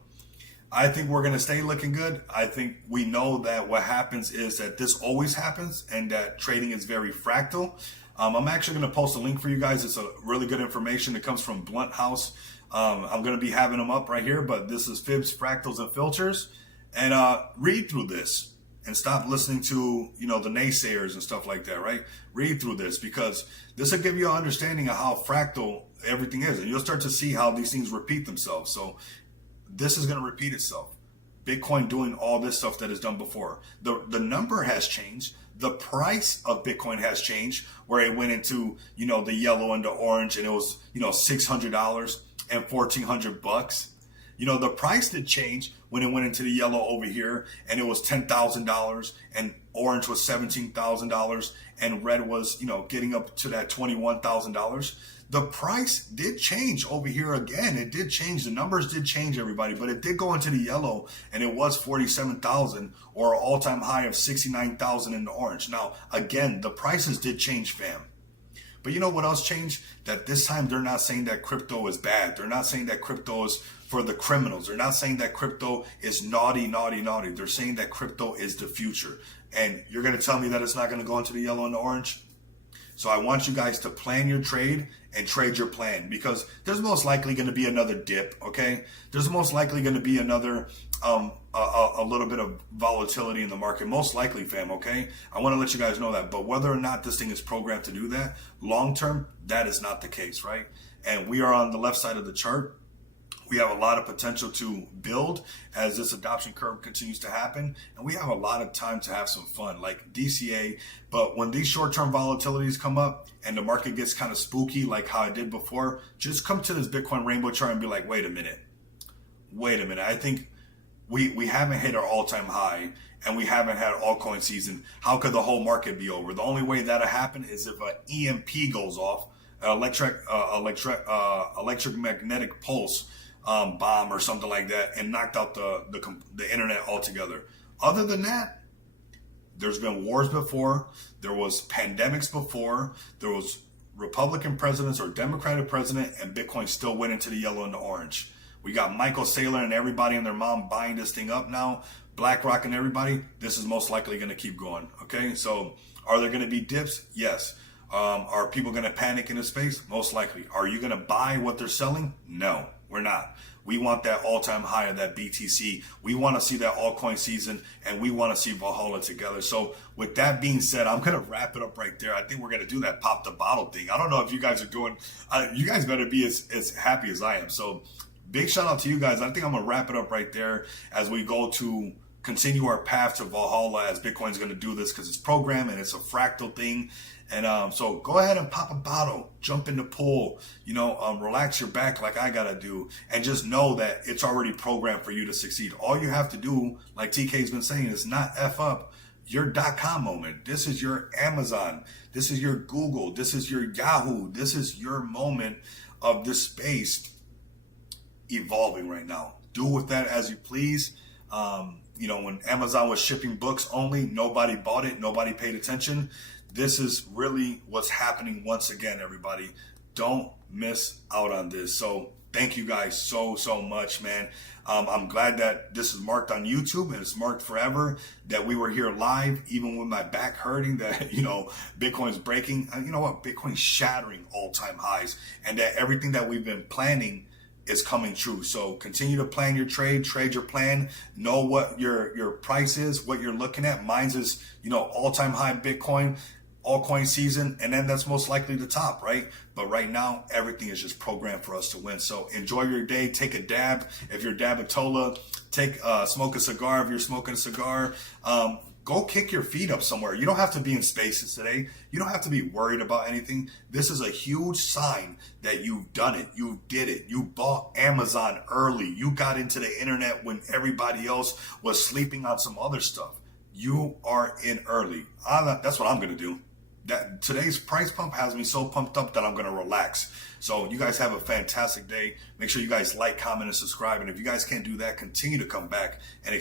I think we're going to stay looking good. I think we know that what happens is that this always happens, and that trading is very fractal. I'm actually going to post a link for you guys. It's a really good information. It comes from Blunt House. I'm going to be having them up right here, but this is Fibs, Fractals, and Filters. And read through this and stop listening to, the naysayers and stuff like that, right? Read through this, because this will give you an understanding of how fractal everything is. And you'll start to see how these things repeat themselves. So this is going to repeat itself. Bitcoin doing all this stuff that is done before. The number has changed. The price of Bitcoin has changed, where it went into, the yellow and the orange, and it was, $600 and $1,400. The price did change when it went into the yellow over here, and it was $10,000, and orange was $17,000, and red was, getting up to that $21,000. The price did change over here again. It did change. The numbers did change, everybody, but it did go into the yellow, and it was 47,000, or an all-time high of 69,000 in the orange. Now, again, the prices did change, fam. But you know what else changed? That this time they're not saying that crypto is bad. They're not saying that crypto is for the criminals. They're not saying that crypto is naughty, naughty, naughty. They're saying that crypto is the future. And you're going to tell me that it's not going to go into the yellow and the orange? So I want you guys to plan your trade and trade your plan, because there's most likely going to be another dip, okay? There's most likely going to be another, a little bit of volatility in the market, most likely, fam, okay? I want to let you guys know that. But whether or not this thing is programmed to do that, long term, that is not the case, right? And we are on the left side of the chart. We have a lot of potential to build as this adoption curve continues to happen. And we have a lot of time to have some fun, like DCA. But when these short-term volatilities come up and the market gets kind of spooky, like how I did before, just come to this Bitcoin rainbow chart and be like, wait a minute. I think we haven't hit our all-time high, and we haven't had altcoin season. How could the whole market be over? The only way that'll happen is if an EMP goes off, electromagnetic pulse, bomb or something like that, and knocked out the internet altogether. Other than that, there's been wars before, there was pandemics before, there was Republican presidents or Democratic president, and Bitcoin still went into the yellow and the orange. We got Michael Saylor and everybody and their mom buying this thing up now, BlackRock and everybody. This is most likely going to keep going. Okay, so are there going to be dips? Yes. Are people going to panic in this space? Most likely. Are you going to buy what they're selling? No, we're not. We want that all-time high of that BTC. We want to see that altcoin season, and we want to see Valhalla together. So with that being said, I'm going to wrap it up right there. I think we're going to do that pop the bottle thing. I don't know if you guys are doing, you guys better be as happy as I am. So big shout out to you guys. I think I'm going to wrap it up right there as we go to continue our path to Valhalla, as Bitcoin's going to do this because it's programmed and it's a fractal thing. And so go ahead and pop a bottle, jump in the pool, relax your back like I got to do, and just know that it's already programmed for you to succeed. All you have to do, like TK's been saying, is not F up your .com moment. This is your Amazon. This is your Google. This is your Yahoo. This is your moment of this space evolving right now. Do with that as you please. When Amazon was shipping books only, nobody bought it. Nobody paid attention. This is really what's happening once again, everybody. Don't miss out on this. So thank you guys so much, man. I'm glad that this is marked on YouTube, and it's marked forever, that we were here live, even with my back hurting, that, Bitcoin's breaking. You know what? Bitcoin's shattering all-time highs, and that everything that we've been planning is coming true. So continue to plan your trade your plan, know what your price is, what you're looking at. Mine's is, all-time high Bitcoin, altcoin season, and then that's most likely the top, right? But right now, everything is just programmed for us to win. So enjoy your day. Take a dab. If you're Dabatola, smoke a cigar if you're smoking a cigar. Go kick your feet up somewhere. You don't have to be in spaces today. You don't have to be worried about anything. This is a huge sign that you've done it. You did it. You bought Amazon early. You got into the internet when everybody else was sleeping on some other stuff. You are in early. That's what I'm going to do. Today's price pump has me so pumped up that I'm going to relax. So you guys have a fantastic day. Make sure you guys like, comment, and subscribe. And if you guys can't do that, continue to come back and